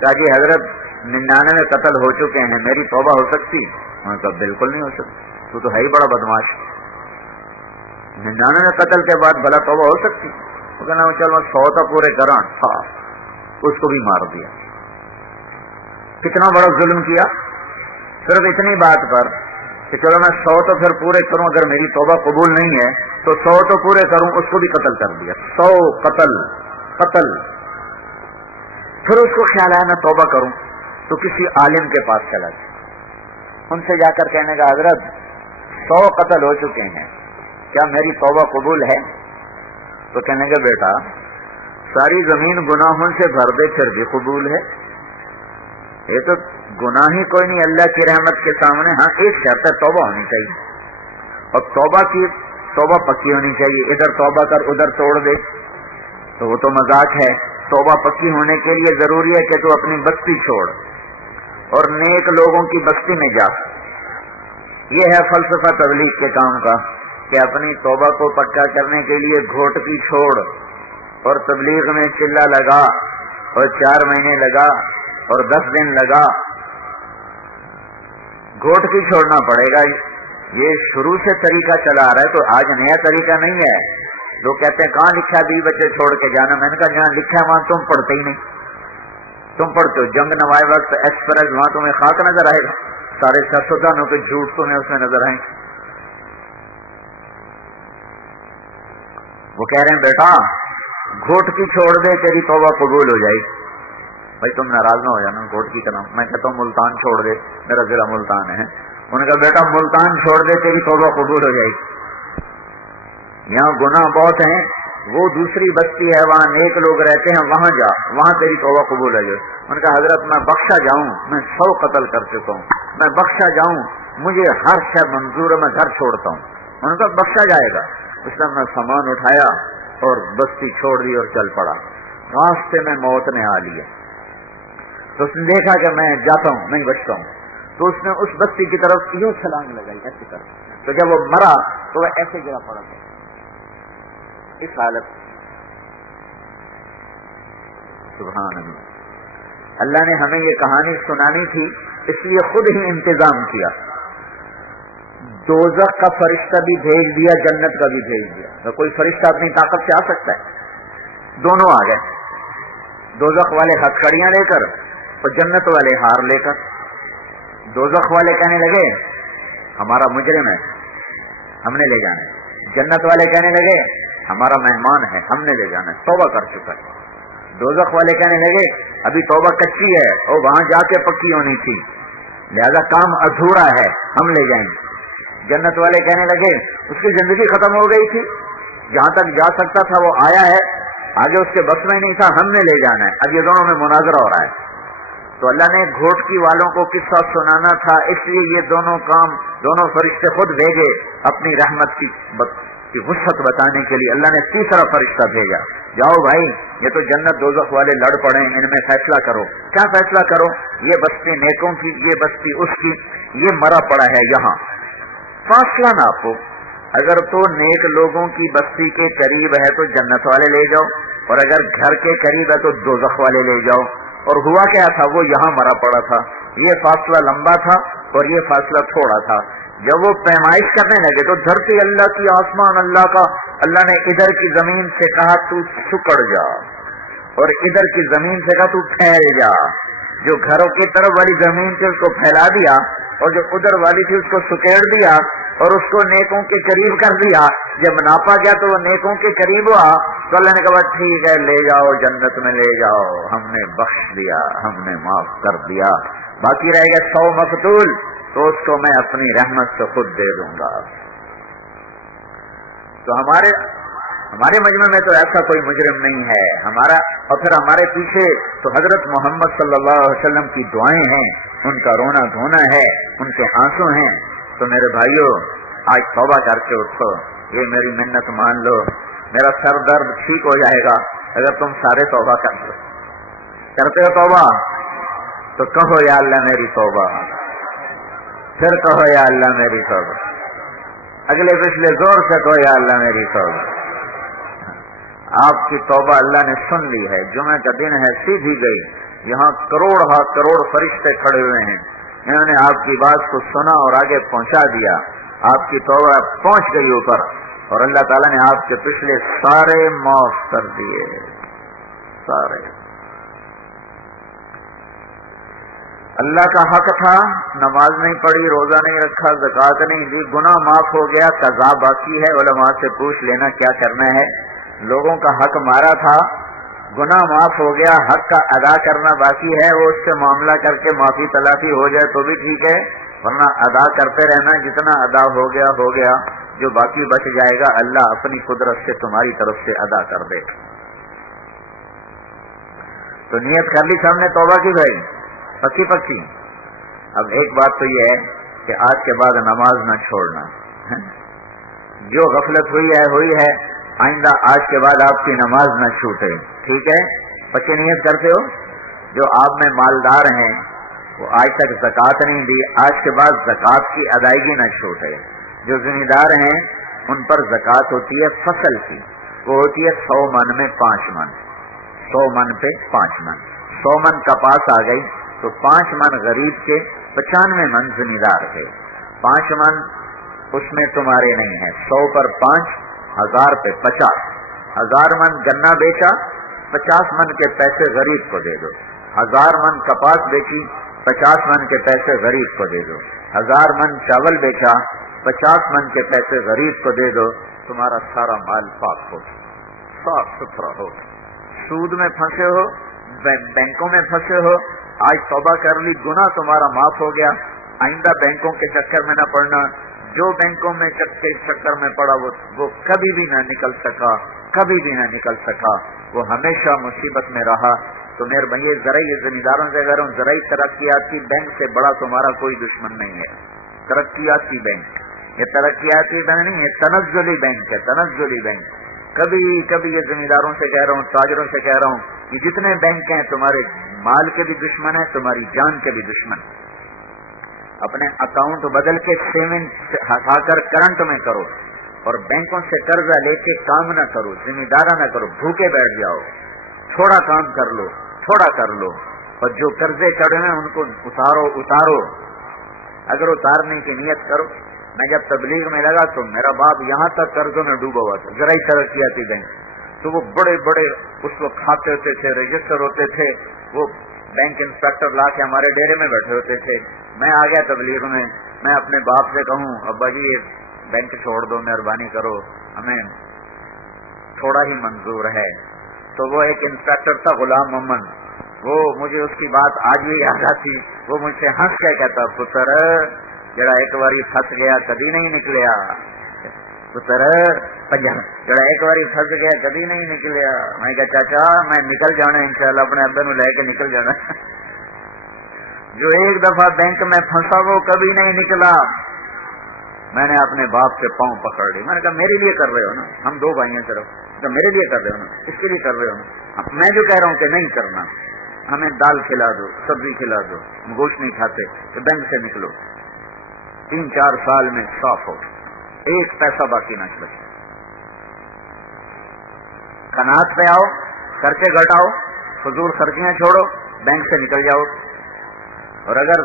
کہا جی حضرت 99 قتل ہو چکے ہیں، میری توبہ ہو سکتی؟ میں کہا بالکل نہیں ہو سکتی، تو ہے ہی بڑا بدماش۔ 99 قتل کے بعد بھلا توبہ ہو سکتی؟ وہ کہنا چل میں 100 تو پورے کراں تھا، اس کو بھی مار دیا۔ کتنا بڑا ظلم کیا صرف اتنی بات پر کہ چلو میں 100 تو پھر پورے کروں، اگر میری توبہ قبول نہیں ہے تو 100 تو پورے کروں، اس کو بھی قتل کر دیا۔ 100 قتل۔ پھر اس کو خیال آیا میں توبہ کروں تو کسی عالم کے پاس چلا گیا، ان سے جا کر کہنے کا حضرت 100 قتل ہو چکے ہیں، کیا میری توبہ قبول ہے؟ تو کہنے کا بیٹا ساری زمین گناہوں سے بھر دے پھر بھی قبول ہے، یہ تو گناہ ہی کوئی نہیں اللہ کی رحمت کے سامنے۔ ہاں ایک شرط ہے، توبہ ہونی چاہیے، اور توبہ پکی ہونی چاہیے۔ ادھر توبہ کر ادھر توڑ دے تو وہ تو مذاق ہے۔ توبہ پکی ہونے کے لیے ضروری ہے کہ تو اپنی بستی چھوڑ اور نیک لوگوں کی بستی میں جا۔ یہ ہے فلسفہ تبلیغ کے کام کا کہ اپنی توبہ کو پکا کرنے کے لیے گھوٹکی چھوڑ، اور تبلیغ میں چلہ لگا، اور 4 مہینے لگا اور 10 دن لگا، گھوٹکی چھوڑنا پڑے گا۔ یہ شروع سے طریقہ چلا آ رہا ہے، تو آج نیا طریقہ نہیں ہے۔ لوگ کہتے ہیں کہاں لکھا 20 بچے چھوڑ کے جانا؟ میں نے کہا جہاں لکھا ہے وہاں تم پڑھتے ہی نہیں، تم پڑھتے ہو جنگ نوائے وقت ایکسپریس، وہاں تمہیں خاک نظر آئے گا، سارے سیاستدانوں کے جھوٹ تمہیں اس میں نظر آئیں گے۔ وہ کہہ رہے ہیں بیٹا گھوٹکی چھوڑ دے تیری توبہ قبول ہو جائے گی۔ بھائی تم ناراض نہ ہو جانا، گھوٹکی کا نام میں کہتا ہوں ملتان چھوڑ دے، میرا ضلع ملتان ہے۔ انہوں نے کہا بیٹا ملتان چھوڑ دے تیری توبہ قبول ہو جائے گی، یہاں گناہ بہت ہیں، وہ دوسری بستی ہے وہاں نیک لوگ رہتے ہیں، وہاں جا، وہاں تیری توبہ قبول ہو جائے۔ ان کا حضرت میں بخشا جاؤں، میں 100 قتل کر چکا ہوں، میں بخشا جاؤں، مجھے ہر شے منظور ہے، میں گھر چھوڑتا ہوں۔ انہوں نے کہا بخشا جائے گا۔ اس نے اپنا سامان اٹھایا اور بستی چھوڑ دی اور چل پڑا۔ راستے میں موت نے آ لیا تو اس نے دیکھا کہ میں جاتا ہوں، نہیں بچتا ہوں، تو اس نے اس بستی کی طرف یوں چھلانگ لگائی ایسے کر، تو جب وہ مرا تو وہ ایسے گرا پڑا تھا اس حالت۔ سبحان اللہ، اللہ نے ہمیں یہ کہانی سنانی تھی اس لیے خود ہی انتظام کیا، دوزخ کا فرشتہ بھی بھیج دیا، جنت کا بھی بھیج دیا۔ تو کوئی فرشتہ اپنی طاقت سے آ سکتا ہے؟ دونوں آ گئے، دوزخ والے ہتھکڑیاں لے کر اور جنت والے ہار لے کر۔ دوزخ والے کہنے لگے ہمارا مجرم ہے، ہم نے لے جانا ہے۔ جنت والے کہنے لگے ہمارا مہمان ہے، ہم نے لے جانا ہے، توبہ کر چکا ہے۔ دوزخ والے کہنے لگے ابھی توبہ کچی ہے اور وہاں جا کے پکی ہونی تھی، لہذا کام ادھورا ہے، ہم لے جائیں گے۔ جنت والے کہنے لگے اس کی زندگی ختم ہو گئی تھی، جہاں تک جا سکتا تھا وہ آیا ہے، آگے اس کے بس میں نہیں تھا، ہم نے لے جانا ہے۔ اب یہ دونوں میں مناظرہ ہو رہا ہے۔ تو اللہ نے گھوٹکی والوں کو قصہ سنانا تھا، اس لیے یہ دونوں فرشتے خود بھیجے اپنی رحمت کی وسعت بتانے کے لیے۔ اللہ نے تیسرا فرشتہ بھیجا، جاؤ بھائی یہ تو جنت دوزخ والے لڑ پڑے، ان میں فیصلہ کرو۔ کیا فیصلہ کرو؟ یہ بستی نیکوں کی، یہ بستی اس کی، یہ مرا پڑا ہے یہاں، فاصلہ ناپو، اگر تو نیک لوگوں کی بستی کے قریب ہے تو جنت والے لے جاؤ، اور اگر گھر کے قریب ہے تو دوزخ والے لے جاؤ۔ اور ہوا کیا تھا، وہ یہاں مرا پڑا تھا، یہ فاصلہ لمبا تھا اور یہ فاصلہ تھوڑا تھا۔ جب وہ پیمائش کرنے لگے تو دھرتی اللہ کی، آسمان اللہ کا، اللہ نے ادھر کی زمین سے کہا تو سکڑ جا، اور ادھر کی زمین سے کہا تو پھیل جا۔ جو گھروں کی طرف والی زمین تھی اس کو پھیلا دیا، اور جو ادھر والی تھی اس کو سکیڑ دیا، اور اس کو نیکوں کے قریب کر دیا۔ جب ناپا گیا تو وہ نیکوں کے قریب ہوا، تو اللہ نے کہا ٹھیک ہے لے جاؤ، جنت میں لے جاؤ، ہم نے بخش دیا، ہم نے معاف کر دیا۔ باقی رہ گئے 100 مقتول، تو اس کو میں اپنی رحمت سے خود دے دوں گا۔ تو ہمارے مجمع میں تو ایسا کوئی مجرم نہیں ہے ہمارا، اور پھر ہمارے پیچھے تو حضرت محمد صلی اللہ علیہ وسلم کی دعائیں ہیں، ان کا رونا دھونا ہے، ان کے آنسو ہیں۔ تو میرے بھائیوں آج توبہ کر کے اٹھو، یہ میری منت مان لو، میرا سر درد ٹھیک ہو جائے گا اگر تم سارے توبہ کر لو۔ کرتے ہو توبہ تو کہو یا اللہ میری توبہ، پھر کہو یا اللہ میری توبہ، اگلے پچھلے زور سے کہو یا اللہ میری توبہ۔ آپ کی توبہ اللہ نے سن لی ہے، جمعہ کا دن ہے، سیدھی گئی، یہاں کروڑ فرشتے کھڑے ہوئے ہیں، انہوں نے آپ کی بات کو سنا اور آگے پہنچا دیا، آپ کی توبہ پہنچ گئی اوپر، اور اللہ تعالیٰ نے آپ کے پچھلے سارے معاف کر دیے، سارے۔ اللہ کا حق تھا، نماز نہیں پڑھی، روزہ نہیں رکھا، زکوٰۃ نہیں دی، گناہ معاف ہو گیا، قضا باقی ہے، علماء سے پوچھ لینا کیا کرنا ہے۔ لوگوں کا حق مارا تھا، گناہ معاف ہو گیا، حق کا ادا کرنا باقی ہے، وہ اس سے معاملہ کر کے معافی تلافی ہو جائے تو بھی ٹھیک ہے، ورنہ ادا کرتے رہنا، جتنا ادا ہو گیا، جو باقی بچ جائے گا اللہ اپنی قدرت سے تمہاری طرف سے ادا کر دے۔ تو نیت کر لی سب نے توبہ کی بھائی، پکی۔ اب ایک بات تو یہ ہے کہ آج کے بعد نماز نہ چھوڑنا، جو غفلت ہوئی ہے، آئندہ آج کے بعد آپ کی نماز نہ چھوٹے، ٹھیک ہے؟ پکی نیت کرتے ہو؟ جو آپ میں مالدار ہیں وہ آج تک زکوٰۃ نہیں دی، آج کے بعد زکوٰۃ کی ادائیگی نہ چھوٹے۔ جو ذمہ دار ہیں ان پر زکوٰۃ ہوتی ہے فصل کی، وہ ہوتی ہے 100 من میں 5 من، 100 من پہ 5 من، 100 من کپاس آ گئی تو 5 من غریب کے، 95 من ذمہ دار کے، 5 من اس میں تمہارے نہیں ہیں، 100 پر 5، 1000 پہ 50، 1000 من گنا بیچا، 50 من کے پیسے غریب کو دے دو، 1000 من کپاس بیچی، 50 من کے پیسے غریب کو دے دو، 1000 من چاول بیچا، 50 من کے پیسے غریب کو دے دو، تمہارا سارا مال پاک ہو، صاف ستھرا ہو۔ سود میں پھنسے ہو، بینکوں میں پھنسے ہو، آج توبہ کر لی، گناہ تمہارا معاف ہو گیا، آئندہ بینکوں کے چکر میں نہ پڑنا، جو بینکوں میں چکر میں پڑا وہ کبھی بھی نہ نکل سکا، وہ ہمیشہ مصیبت میں رہا۔ تو میرے بھائی زرعی ذمہ داروں سے کہہ رہا ہوں، زرعی ترقیاتی بینک سے بڑا تمہارا کوئی دشمن نہیں ہے۔ ترقیاتی بینک، یہ ترقیاتی بینک نہیں، یہ تنزلی بینک ہے، تنزلی بینک۔ کبھی یہ ذمہ داروں سے کہہ رہا ہوں، تاجروں سے کہہ رہا ہوں کہ جتنے بینک ہیں تمہارے مال کے بھی دشمن ہیں، تمہاری جان کے بھی دشمن۔ اپنے اکاؤنٹ بدل کے سیونگ ہٹا کر کرنٹ میں کرو، اور بینکوں سے قرضہ لے کے کام نہ کرو، ذمہ دارہ نہ کرو، بھوکے بیٹھ جاؤ، تھوڑا کام کر لو، اور جو قرضے چڑھے ہیں ان کو اتارو۔ اگر اتارنے کی نیت کرو، میں جب تبلیغ میں لگا تو میرا باپ یہاں تک قرضوں میں ڈوبا ہوا تھا، زرعی ترقیاتی بینک، تو وہ بڑے اس وقت کھاتے ہوتے تھے، رجسٹر ہوتے تھے، وہ بینک انسپیکٹر لا کے ہمارے ڈیرے میں بیٹھے ہوتے تھے۔ میں آ گیا تبلیغ میں، میں اپنے باپ سے کہوں ابا جی یہ بینک چھوڑ دو، مہربانی کرو، ہمیں تھوڑا ہی منظور ہے، تو وہ ایک انسپیکٹر تھا غلام محمد، وہ مجھے اس کی بات آج بھی یاد آتی، وہ مجھ سے ہنس کے کہتا پتر جڑا ایک باری پھنس گیا کبھی نہیں نکلیا، پتر جڑا ایک باری پھنس گیا کبھی نہیں نکلیا۔ میں کہا چاچا میں نکل جانا انشاءاللہ، اپنے ابے نو لے کے نکل جانا۔ جو ایک دفعہ بینک میں پھنسا وہ کبھی نہیں نکلا۔ میں نے اپنے باپ سے پاؤں پکڑ لی، میں نے کہا میرے لیے کر رہے ہو نا، ہم 2 بھائی ہیں صرف، تو میرے لیے کر رہے ہو نا، اس کے لیے کر رہے ہو نا، میں جو کہہ رہا ہوں کہ نہیں کرنا، ہمیں دال کھلا دو، سبزی کھلا دو، ہم گوشت نہیں کھاتے، کہ بینک سے نکلو، 3-4 سال میں صاف ہو، 1 پیسہ باقی نہ بچے۔ قناعت پہ آؤ، خرچے گھٹاؤ، فضول خرچیاں چھوڑو، بینک سے نکل جاؤ۔ اور اگر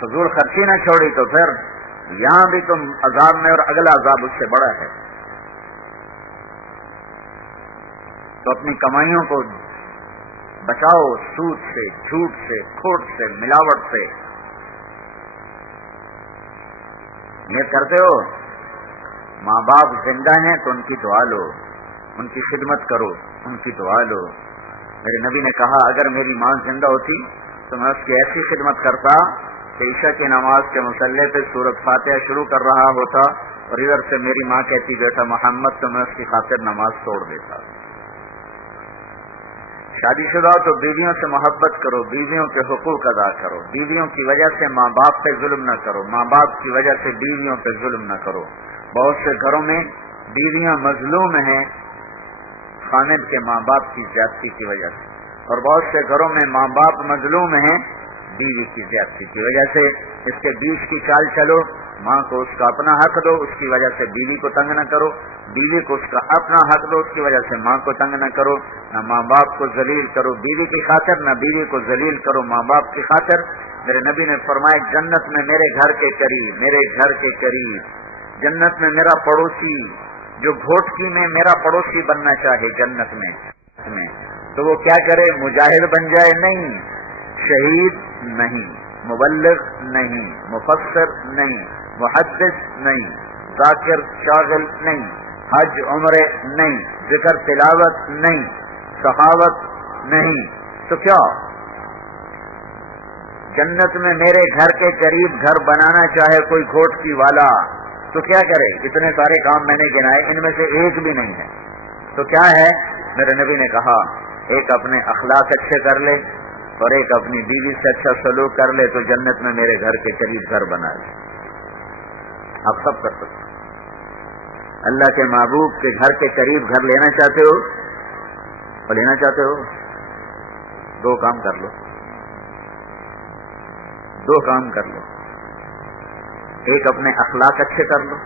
فضول خرچی نہ چھوڑی تو پھر یہاں بھی تم عذاب میں، اور اگلا عذاب اس سے بڑا ہے۔ تو اپنی کمائیوں کو بچاؤ، سود سے، جھوٹ سے، کھوٹ سے، ملاوٹ سے۔ نیت کرتے ہو ماں باپ زندہ ہیں تو ان کی دعا لو، ان کی خدمت کرو، ان کی دعا لو۔ میرے نبی نے کہا اگر میری ماں زندہ ہوتی تو میں اس کی ایسی خدمت کرتا کہ عشاء کی نماز کے مصلی پہ سورۃ فاتحہ شروع کر رہا ہوتا اور ادھر سے میری ماں کہتی بیٹا محمد، تو میں اس کی خاطر نماز توڑ دیتا۔ شادی شدہ تو بیویوں سے محبت کرو، بیویوں کے حقوق ادا کرو، بیویوں کی وجہ سے ماں باپ پہ ظلم نہ کرو، ماں باپ کی وجہ سے بیویوں پہ ظلم نہ کرو۔ بہت سے گھروں میں بیویاں مظلوم ہیں خامد کے ماں باپ کی زیادتی کی وجہ سے، اور بہت سے گھروں میں ماں باپ مظلوم ہیں بیوی کی زیادتی کی وجہ سے۔ اس کے بیچ کی چال چلو، ماں کو اس کا اپنا حق دو، اس کی وجہ سے بیوی کو تنگ نہ کرو، بیوی کو اس کا اپنا حق دو، اس کی وجہ سے ماں کو تنگ نہ کرو، نہ ماں باپ کو ذلیل کرو بیوی کی خاطر، نہ بیوی کو ذلیل کرو ماں باپ کی خاطر۔ میرے نبی نے فرمایا جنت میں میرے گھر کے قریب، میرے گھر کے قریب جنت میں میرا پڑوسی جو گھوٹکی میں میرا پڑوسی بننا چاہے جنت میں تو وہ کیا کرے؟ مجاہد بن جائے؟ نہیں، شہید نہیں، مبلغ نہیں، مفسر نہیں، محدث نہیں، ذاکر شاغل نہیں، حج عمرے نہیں، ذکر تلاوت نہیں، سخاوت نہیں، تو کیا جنت میں میرے گھر کے قریب گھر بنانا چاہے کوئی گھوٹکی والا تو کیا کرے؟ اتنے سارے کام میں نے گنائے، ان میں سے ایک بھی نہیں ہے تو کیا ہے؟ میرے نبی نے کہا ایک اپنے اخلاق اچھے کر لے اور ایک اپنی بیوی سے اچھا سلوک کر لے تو جنت میں میرے گھر کے قریب گھر بنا لے۔ آپ سب کر سکتے ہیں۔ اللہ کے محبوب کے گھر کے قریب گھر لینا چاہتے ہو اور لینا چاہتے ہو؟ دو کام کر لو، دو کام کر لو، ایک اپنے اخلاق اچھے کر لو،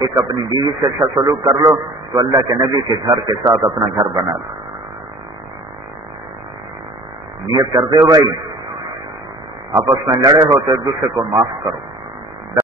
ایک اپنی بیوی سے اچھا سلوک کر لو تو اللہ کے نبی کے گھر کے ساتھ اپنا گھر بنا لو۔ نیت کرتے ہو بھائی، آپس میں لڑے ہو تو ایک دوسرے کو معاف کرو،